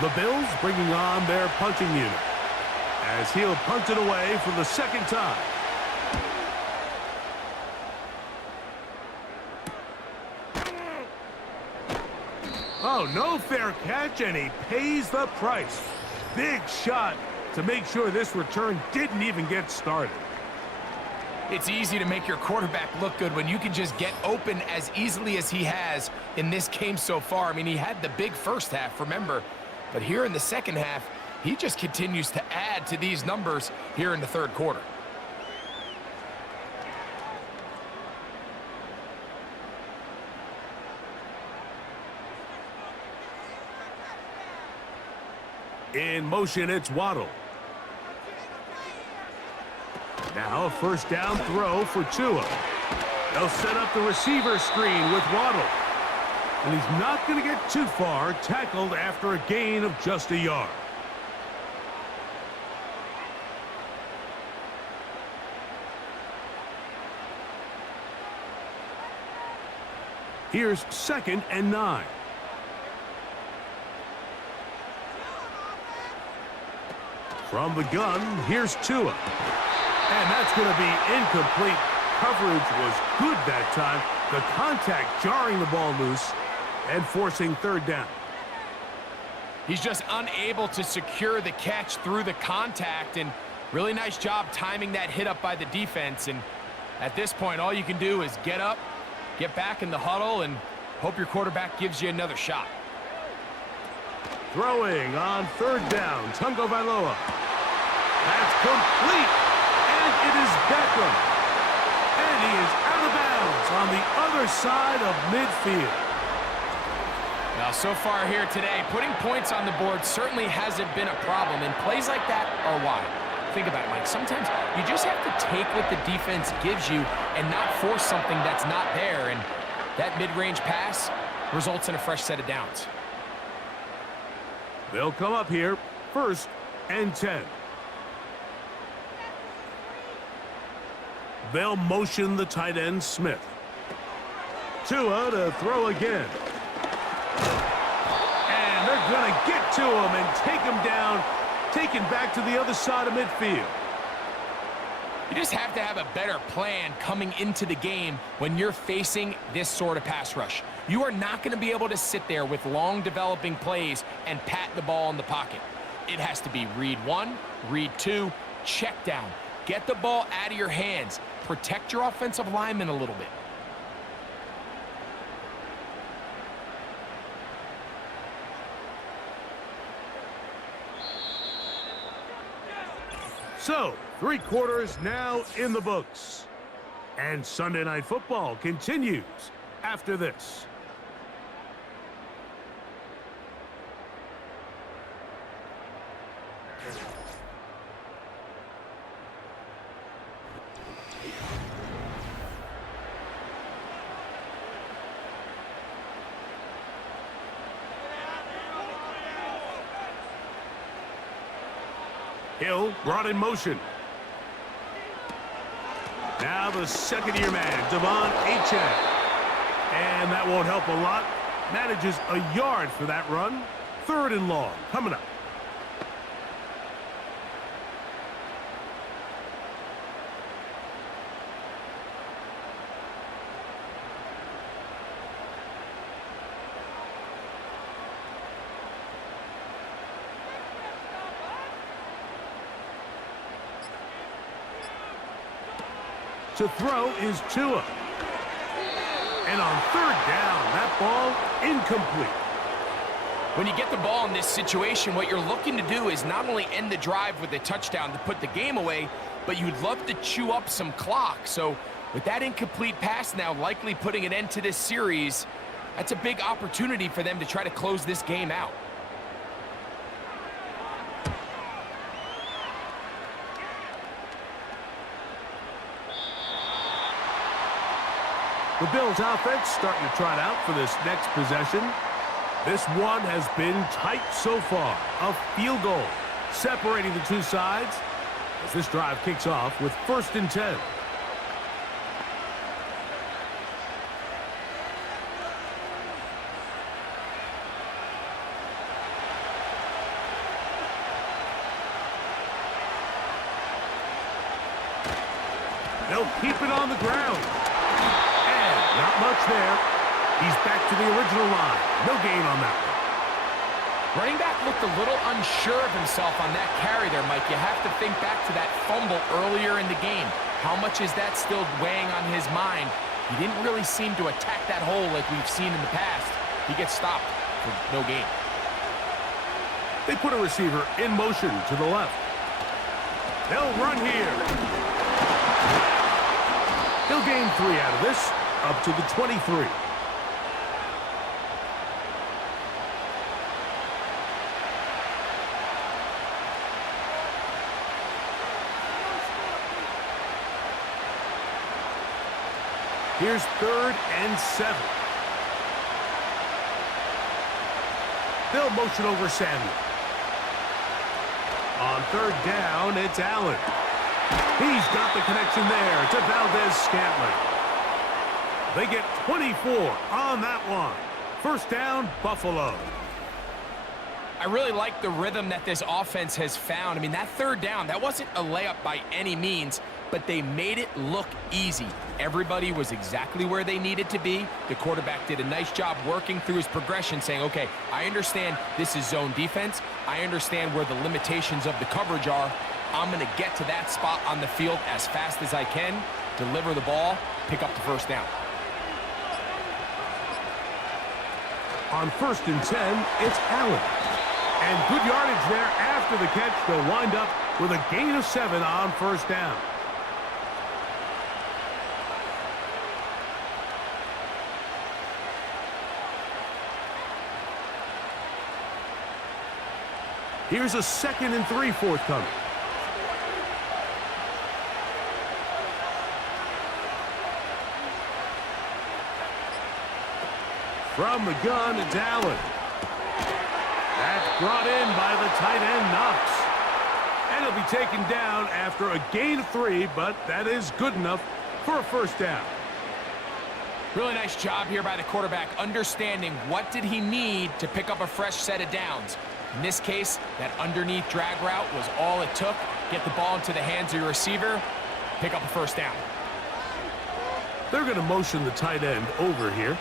The Bills bringing on their punting unit as he'll punt it away for the 2nd time. Oh, no fair catch, and he pays the price. Big shot to make sure this return didn't even get started. It's easy to make your quarterback look good when you can just get open as easily as he has in this game so far. I mean, he had the big first half, remember, but here in the second half, he just continues to add to these numbers here in the 3rd quarter. In motion, it's Waddle. Now a 1st down throw for Tua. They'll set up the receiver screen with Waddle. And he's not going to get too far, tackled after a gain of just a yard. Here's 2nd and 9. From the gun, here's Tua. And that's going to be incomplete. Coverage was good that time. The contact jarring the ball loose and forcing 3rd down. He's just unable to secure the catch through the contact, and really nice job timing that hit up by the defense. And at this point, all you can do is get up, get back in the huddle, and hope your quarterback gives you another shot. Throwing on 3rd down, Tungo Vailoa. That's complete, and it is Beckham. And he is out of bounds on the other side of midfield. Now, so far here today, putting points on the board certainly hasn't been a problem, and plays like that are why. Think about it, Mike. Sometimes you just have to take what the defense gives you and not force something that's not there, and that mid-range pass results in a fresh set of downs. They'll come up here, 1st and 10. They'll motion the tight end, Smith. Tua to throw again. And they're going to get to him and take him down, taken back to the other side of midfield. You just have to have a better plan coming into the game when you're facing this sort of pass rush. You are not going to be able to sit there with long developing plays and pat the ball in the pocket. It has to be read 1, read 2, check down. Get the ball out of your hands. Protect your offensive lineman a little bit. So, 3 quarters now in the books. And Sunday Night Football continues after this. Hill brought in motion. Now the second-year man, Devon Achane. And that won't help a lot. Manages a yard for that run. 3rd and long coming up. To throw is Tua. And on 3rd down, that ball incomplete. When you get the ball in this situation, what you're looking to do is not only end the drive with a touchdown to put the game away, but you'd love to chew up some clock. So with that incomplete pass now likely putting an end to this series, that's a big opportunity for them to try to close this game out. The Bills offense starting to trot out for this next possession. This one has been tight so far. A field goal separating the two sides as this drive kicks off with 1st and 10. They'll keep it on the ground. Not much there. He's back to the original line. No gain on that one. Running back looked a little unsure of himself on that carry there, Mike. You have to think back to that fumble earlier in the game. How much is that still weighing on his mind? He didn't really seem to attack that hole like we've seen in the past. He gets stopped for no gain. They put a receiver in motion to the left. They'll run here. He'll gain 3 out of this. Up to the 23. Here's 3rd and 7. They'll motion over Samuel. On 3rd down, it's Allen. He's got the connection there to Valdez-Scantling. They get 24 on that one. 1st down, Buffalo. I really like the rhythm that this offense has found. I mean, that 3rd down, that wasn't a layup by any means, but they made it look easy. Everybody was exactly where they needed to be. The quarterback did a nice job working through his progression, saying, okay, I understand this is zone defense. I understand where the limitations of the coverage are. I'm going to get to that spot on the field as fast as I can, deliver the ball, pick up the 1st down. On 1st and 10, it's Allen. And good yardage there after the catch. They'll wind up with a gain of 7 on 1st down. Here's a 2nd and 3 forthcoming. From the gun, it's Allen. That's brought in by the tight end, Knox. And he'll be taken down after a gain of 3, but that is good enough for a 1st down. Really nice job here by the quarterback, understanding what did he need to pick up a fresh set of downs. In this case, that underneath drag route was all it took. Get the ball into the hands of your receiver, pick up a 1st down. They're going to motion the tight end over here.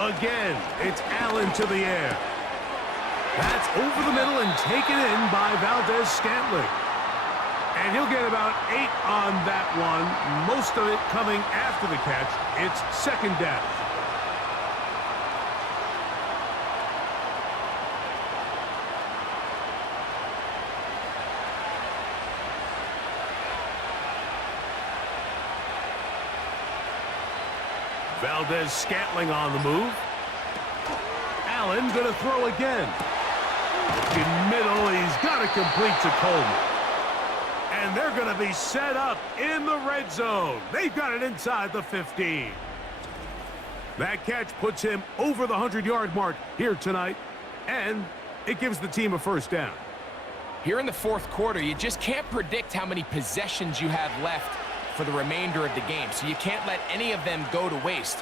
Again, it's Allen to the air. That's over the middle and taken in by Valdez-Scantling. And he'll get about 8 on that one, most of it coming after the catch. It's second down. Valdez-Scantling on the move. Allen going to throw again. In middle, he's got to complete to Coleman. And they're going to be set up in the red zone. They've got it inside the 15. That catch puts him over the 100-yard mark here tonight, and it gives the team a first down. Here in the fourth quarter, you just can't predict how many possessions you have left for the remainder of the game, so you can't let any of them go to waste.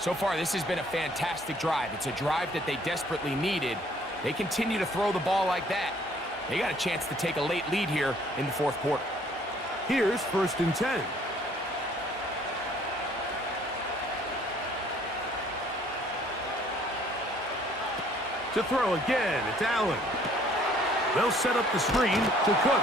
So far, this has been a fantastic drive. It's a drive that they desperately needed. They continue to throw the ball like that. They got a chance to take a late lead here in the fourth quarter. Here's first and 10. To throw again, it's Allen. They'll set up the screen to Cook.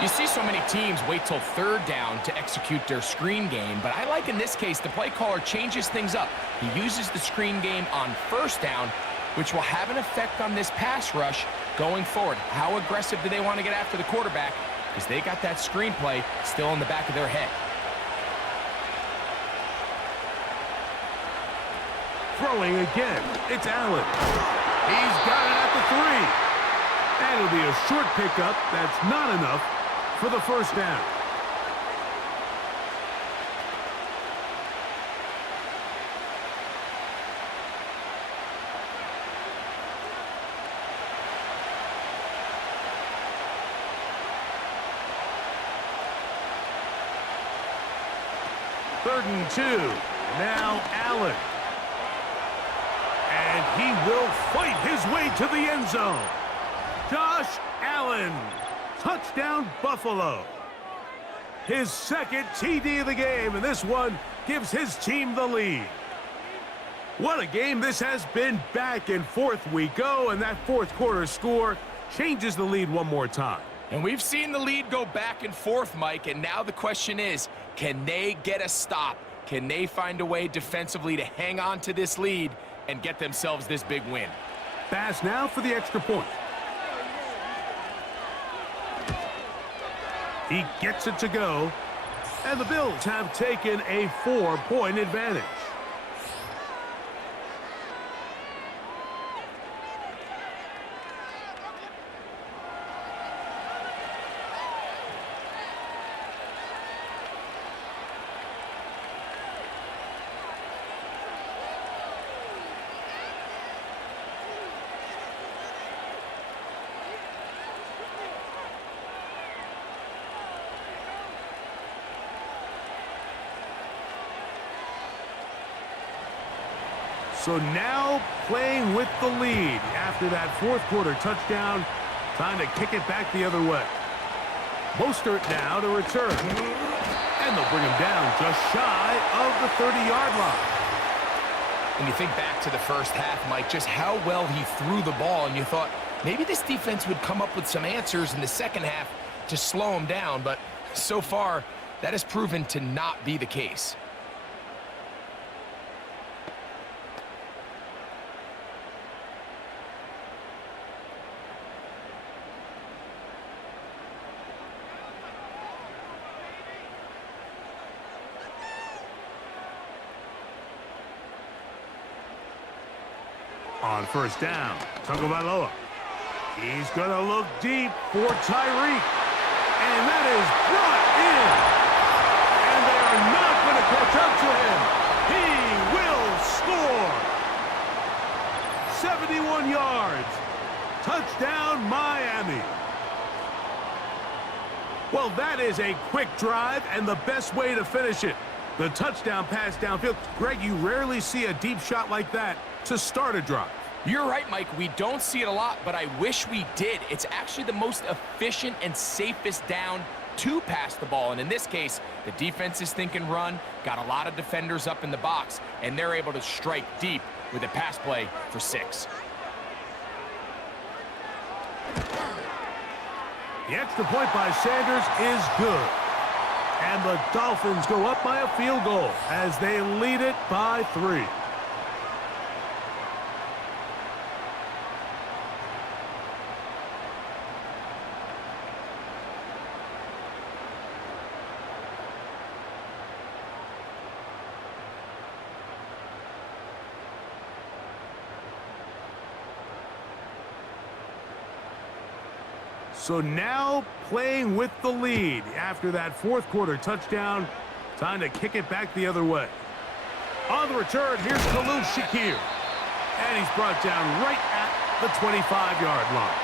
You see so many teams wait till third down to execute their screen game, but I like in this case the play caller changes things up. He uses the screen game on first down, which will have an effect on this pass rush going forward. How aggressive do they want to get after the quarterback? Because they got that screenplay still in the back of their head. Throwing again, it's Allen. He's got it at the 3. And it'll be a short pickup. That's not enough for the first down. Third and 2. Now Allen. And he will fight his way to the end zone. Josh Allen. Touchdown, Buffalo. His second TD of the game, and this one gives his team the lead. What a game this has been. Back and forth we go, and that fourth quarter score changes the lead one more time. And we've seen the lead go back and forth, Mike, and now the question is, can they get a stop? Can they find a way defensively to hang on to this lead and get themselves this big win? Pass now for the extra point. He gets it to go, and the Bills have taken a 4-point advantage. So now playing with the lead after that fourth quarter touchdown. Time to kick it back the other way. Mostert now to return. And they'll bring him down just shy of the 30-yard line. When you think back to the first half, Mike, just how well he threw the ball, and you thought maybe this defense would come up with some answers in the second half to slow him down, but so far that has proven to not be the case. On first down, Tagovailoa. He's going to look deep for Tyreek. And that is brought in. And they are not going to catch up to him. He will score. 71 yards. Touchdown, Miami. Well, that is a quick drive and the best way to finish it. The touchdown pass downfield. Greg, you rarely see a deep shot like that to start a drive. You're right, Mike. We don't see it a lot, but I wish we did. It's actually the most efficient and safest down to pass the ball. And in this case, the defense is thinking run, got a lot of defenders up in the box, and they're able to strike deep with a pass play for 6. The extra point by Sanders is good. And the Dolphins go up by a field goal as they lead it by 3. So now playing with the lead after that fourth quarter touchdown. Time to kick it back the other way. On the return, here's Khalil Shakir. And he's brought down right at the 25-yard line.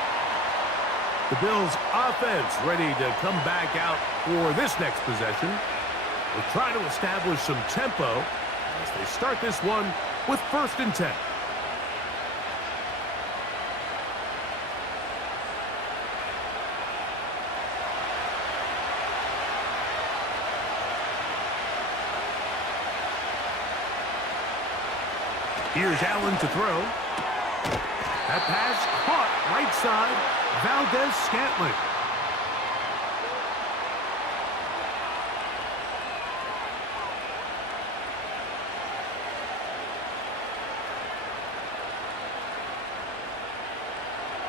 The Bills' offense ready to come back out for this next possession. They'll try to establish some tempo as they start this one with 1st and 10. Here's Allen to throw. That pass caught right side. Valdez-Scantling.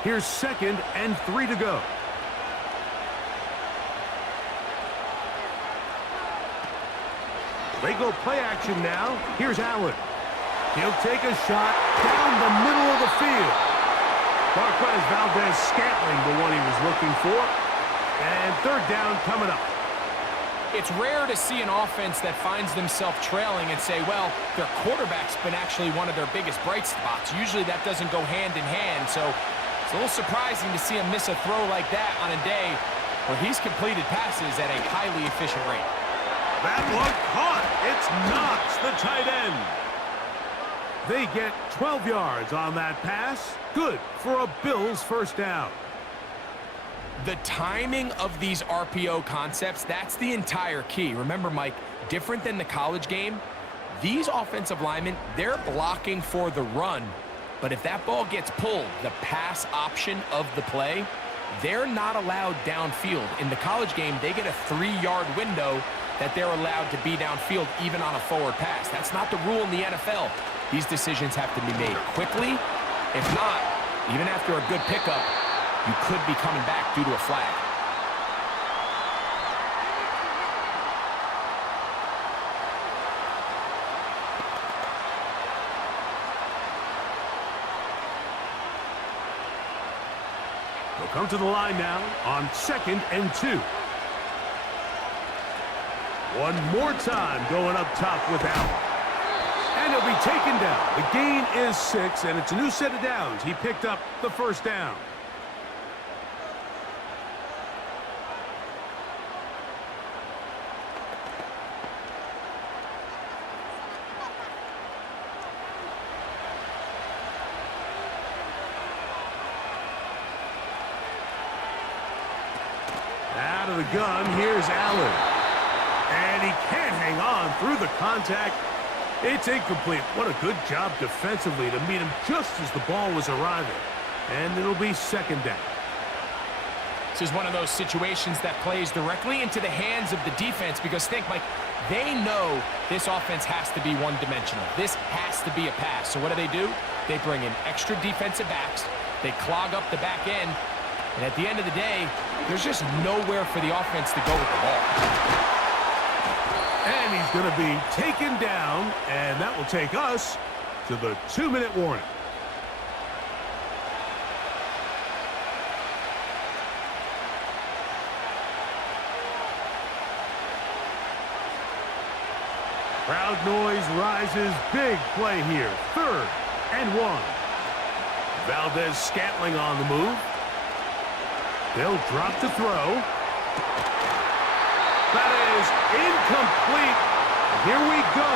Here's 2nd and 3 to go. They go play action now. Here's Allen. He'll take a shot down the middle of the field. Marquez Valdez-Scantling, the one he was looking for. And 3rd down coming up. It's rare to see an offense that finds themselves trailing and say, well, their quarterback's been actually one of their biggest bright spots. Usually that doesn't go hand in hand, so it's a little surprising to see him miss a throw like that on a day where he's completed passes at a highly efficient rate. That one caught. It's Knox, the tight end. They get 12 yards on that pass. Good for a Bills 1st down. The timing of these RPO concepts, that's the entire key. Remember, Mike, different than the college game, these offensive linemen, they're blocking for the run. But if that ball gets pulled, the pass option of the play, they're not allowed downfield. In the college game, they get a 3-yard window that they're allowed to be downfield even on a forward pass. That's not the rule in the NFL. These decisions have to be made quickly. If not, even after a good pickup, you could be coming back due to a flag. They'll come to the line now on 2nd and 2. One more time going up top with Allen. And he'll be taken down. The gain is 6, and it's a new set of downs. He picked up the 1st down. Out of the gun, here's Allen. And he can't hang on through the contact. It's incomplete. What a good job defensively to meet him just as the ball was arriving. And it'll be 2nd down. This is one of those situations that plays directly into the hands of the defense because think, Mike, they know this offense has to be one-dimensional. This has to be a pass. So what do? They bring in extra defensive backs. They clog up the back end. And at the end of the day, there's just nowhere for the offense to go with the ball. And he's going to be taken down, and that will take us to the 2-minute warning. Crowd noise rises. Big play here. 3rd and 1. Valdez-Scantling on the move. They'll drop to throw. That is incomplete. Here we go.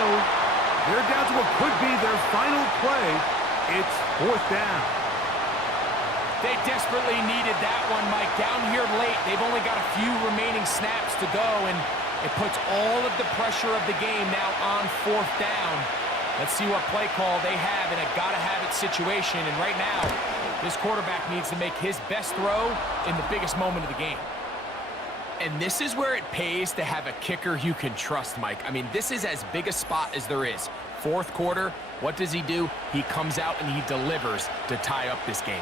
They're down to what could be their final play. It's 4th down. They desperately needed that one, Mike. Down here late, they've only got a few remaining snaps to go, and it puts all of the pressure of the game now on 4th down. Let's see what play call they have in a gotta-have-it situation, and right now, This quarterback needs to make his best throw in the biggest moment of the game. And this is where it pays to have a kicker you can trust, Mike. I mean, this is as big a spot as there is. Fourth quarter, what does he do? He comes out and he delivers to tie up this game.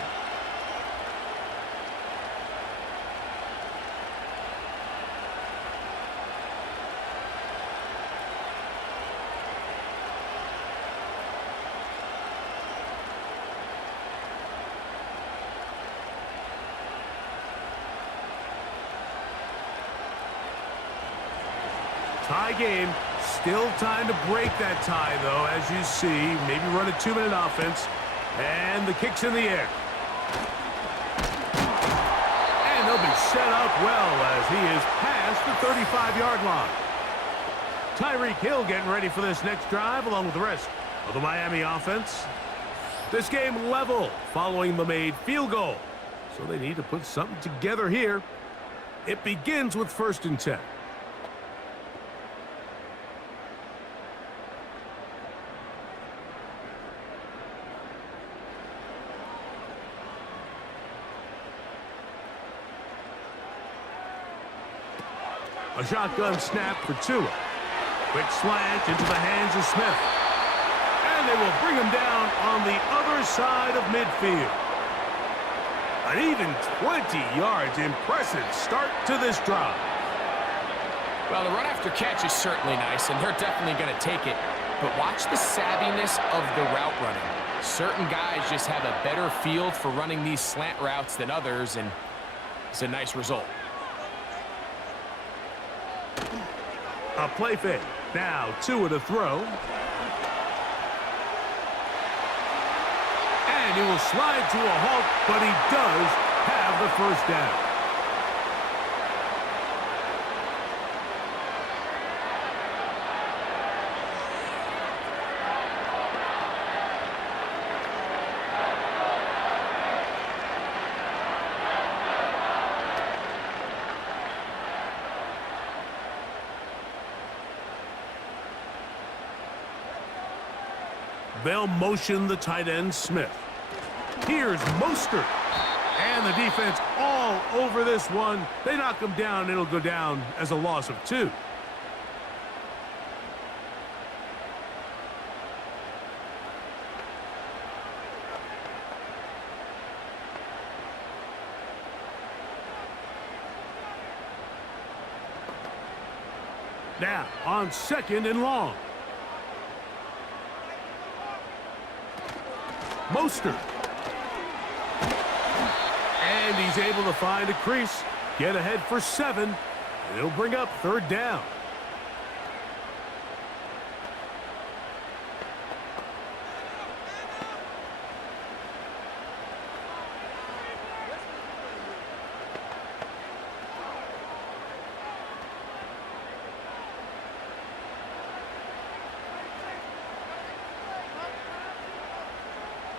Tie game. Still time to break that tie, though, as you see. Maybe run a 2-minute offense. And the kick's in the air. And they'll be set up well as he is past the 35-yard line. Tyreek Hill getting ready for this next drive along with the rest of the Miami offense. This game level following the made field goal. So they need to put something together here. It begins with 1st and 10. A shotgun snap for Tua. Quick slant into the hands of Smith. And they will bring him down on the other side of midfield. An even 20 yards. Impressive start to this drive. Well, the run after catch is certainly nice, and they're definitely going to take it. But watch the savviness of the route running. Certain guys just have a better feel for running these slant routes than others, and it's a nice result. A play fake. Now Tua to throw. And he will slide to a halt, but he does have the first down. They'll motion the tight end, Smith. Here's Mostert. And the defense all over this one. They knock him down. It'll go down as a loss of 2. Now on 2nd and long. Mostert. And he's able to find a crease. Get ahead for 7. And it'll bring up 3rd down.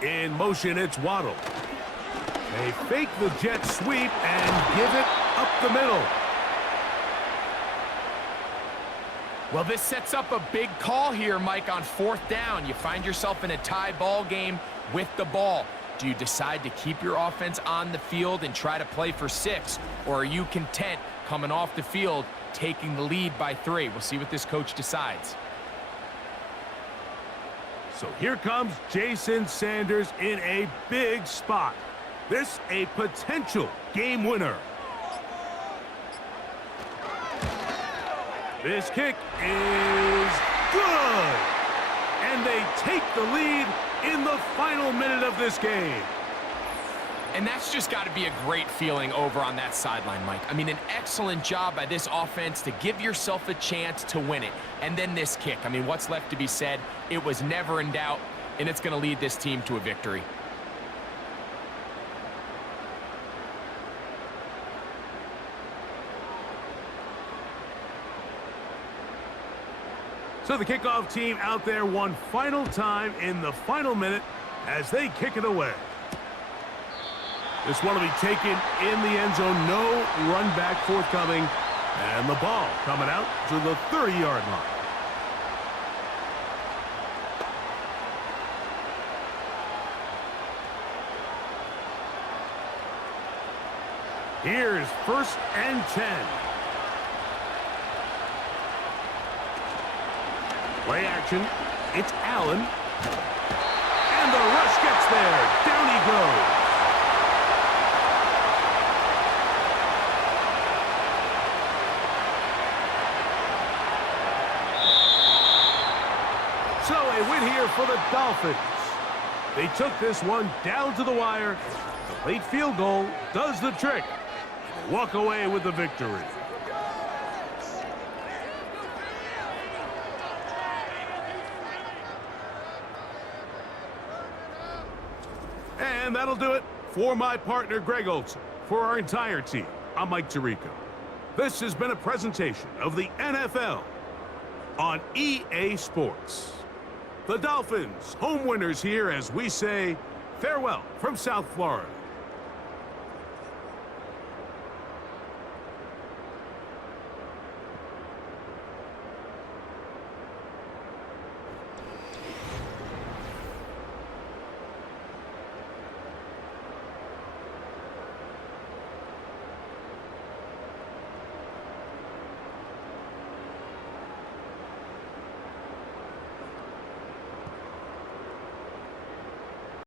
In motion, it's Waddle. They fake the jet sweep and give it up the middle. Well, this sets up a big call here, Mike, on 4th down. You find yourself in a tie ball game with the ball. Do you decide to keep your offense on the field and try to play for 6? Or are you content coming off the field, taking the lead by 3? We'll see what this coach decides. So here comes Jason Sanders in a big spot. This a potential game winner. This kick is good. And they take the lead in the final minute of this game. And that's just got to be a great feeling over on that sideline, Mike. I mean, an excellent job by this offense to give yourself a chance to win it. And then this kick. I mean, what's left to be said? It was never in doubt, and it's going to lead this team to a victory. So the kickoff team out there one final time in the final minute as they kick it away. This one will be taken in the end zone. No run back forthcoming. And the ball coming out to the 30-yard line. Here's 1st and 10. Play action. It's Allen. And the rush gets there. Down he goes. So a win here for the Dolphins. They took this one down to the wire. The late field goal does the trick. They walk away with the victory. And that'll do it for my partner, Greg Olson. For our entire team, I'm Mike Tirico. This has been a presentation of the NFL on EA Sports. The Dolphins, home winners here as we say farewell from South Florida.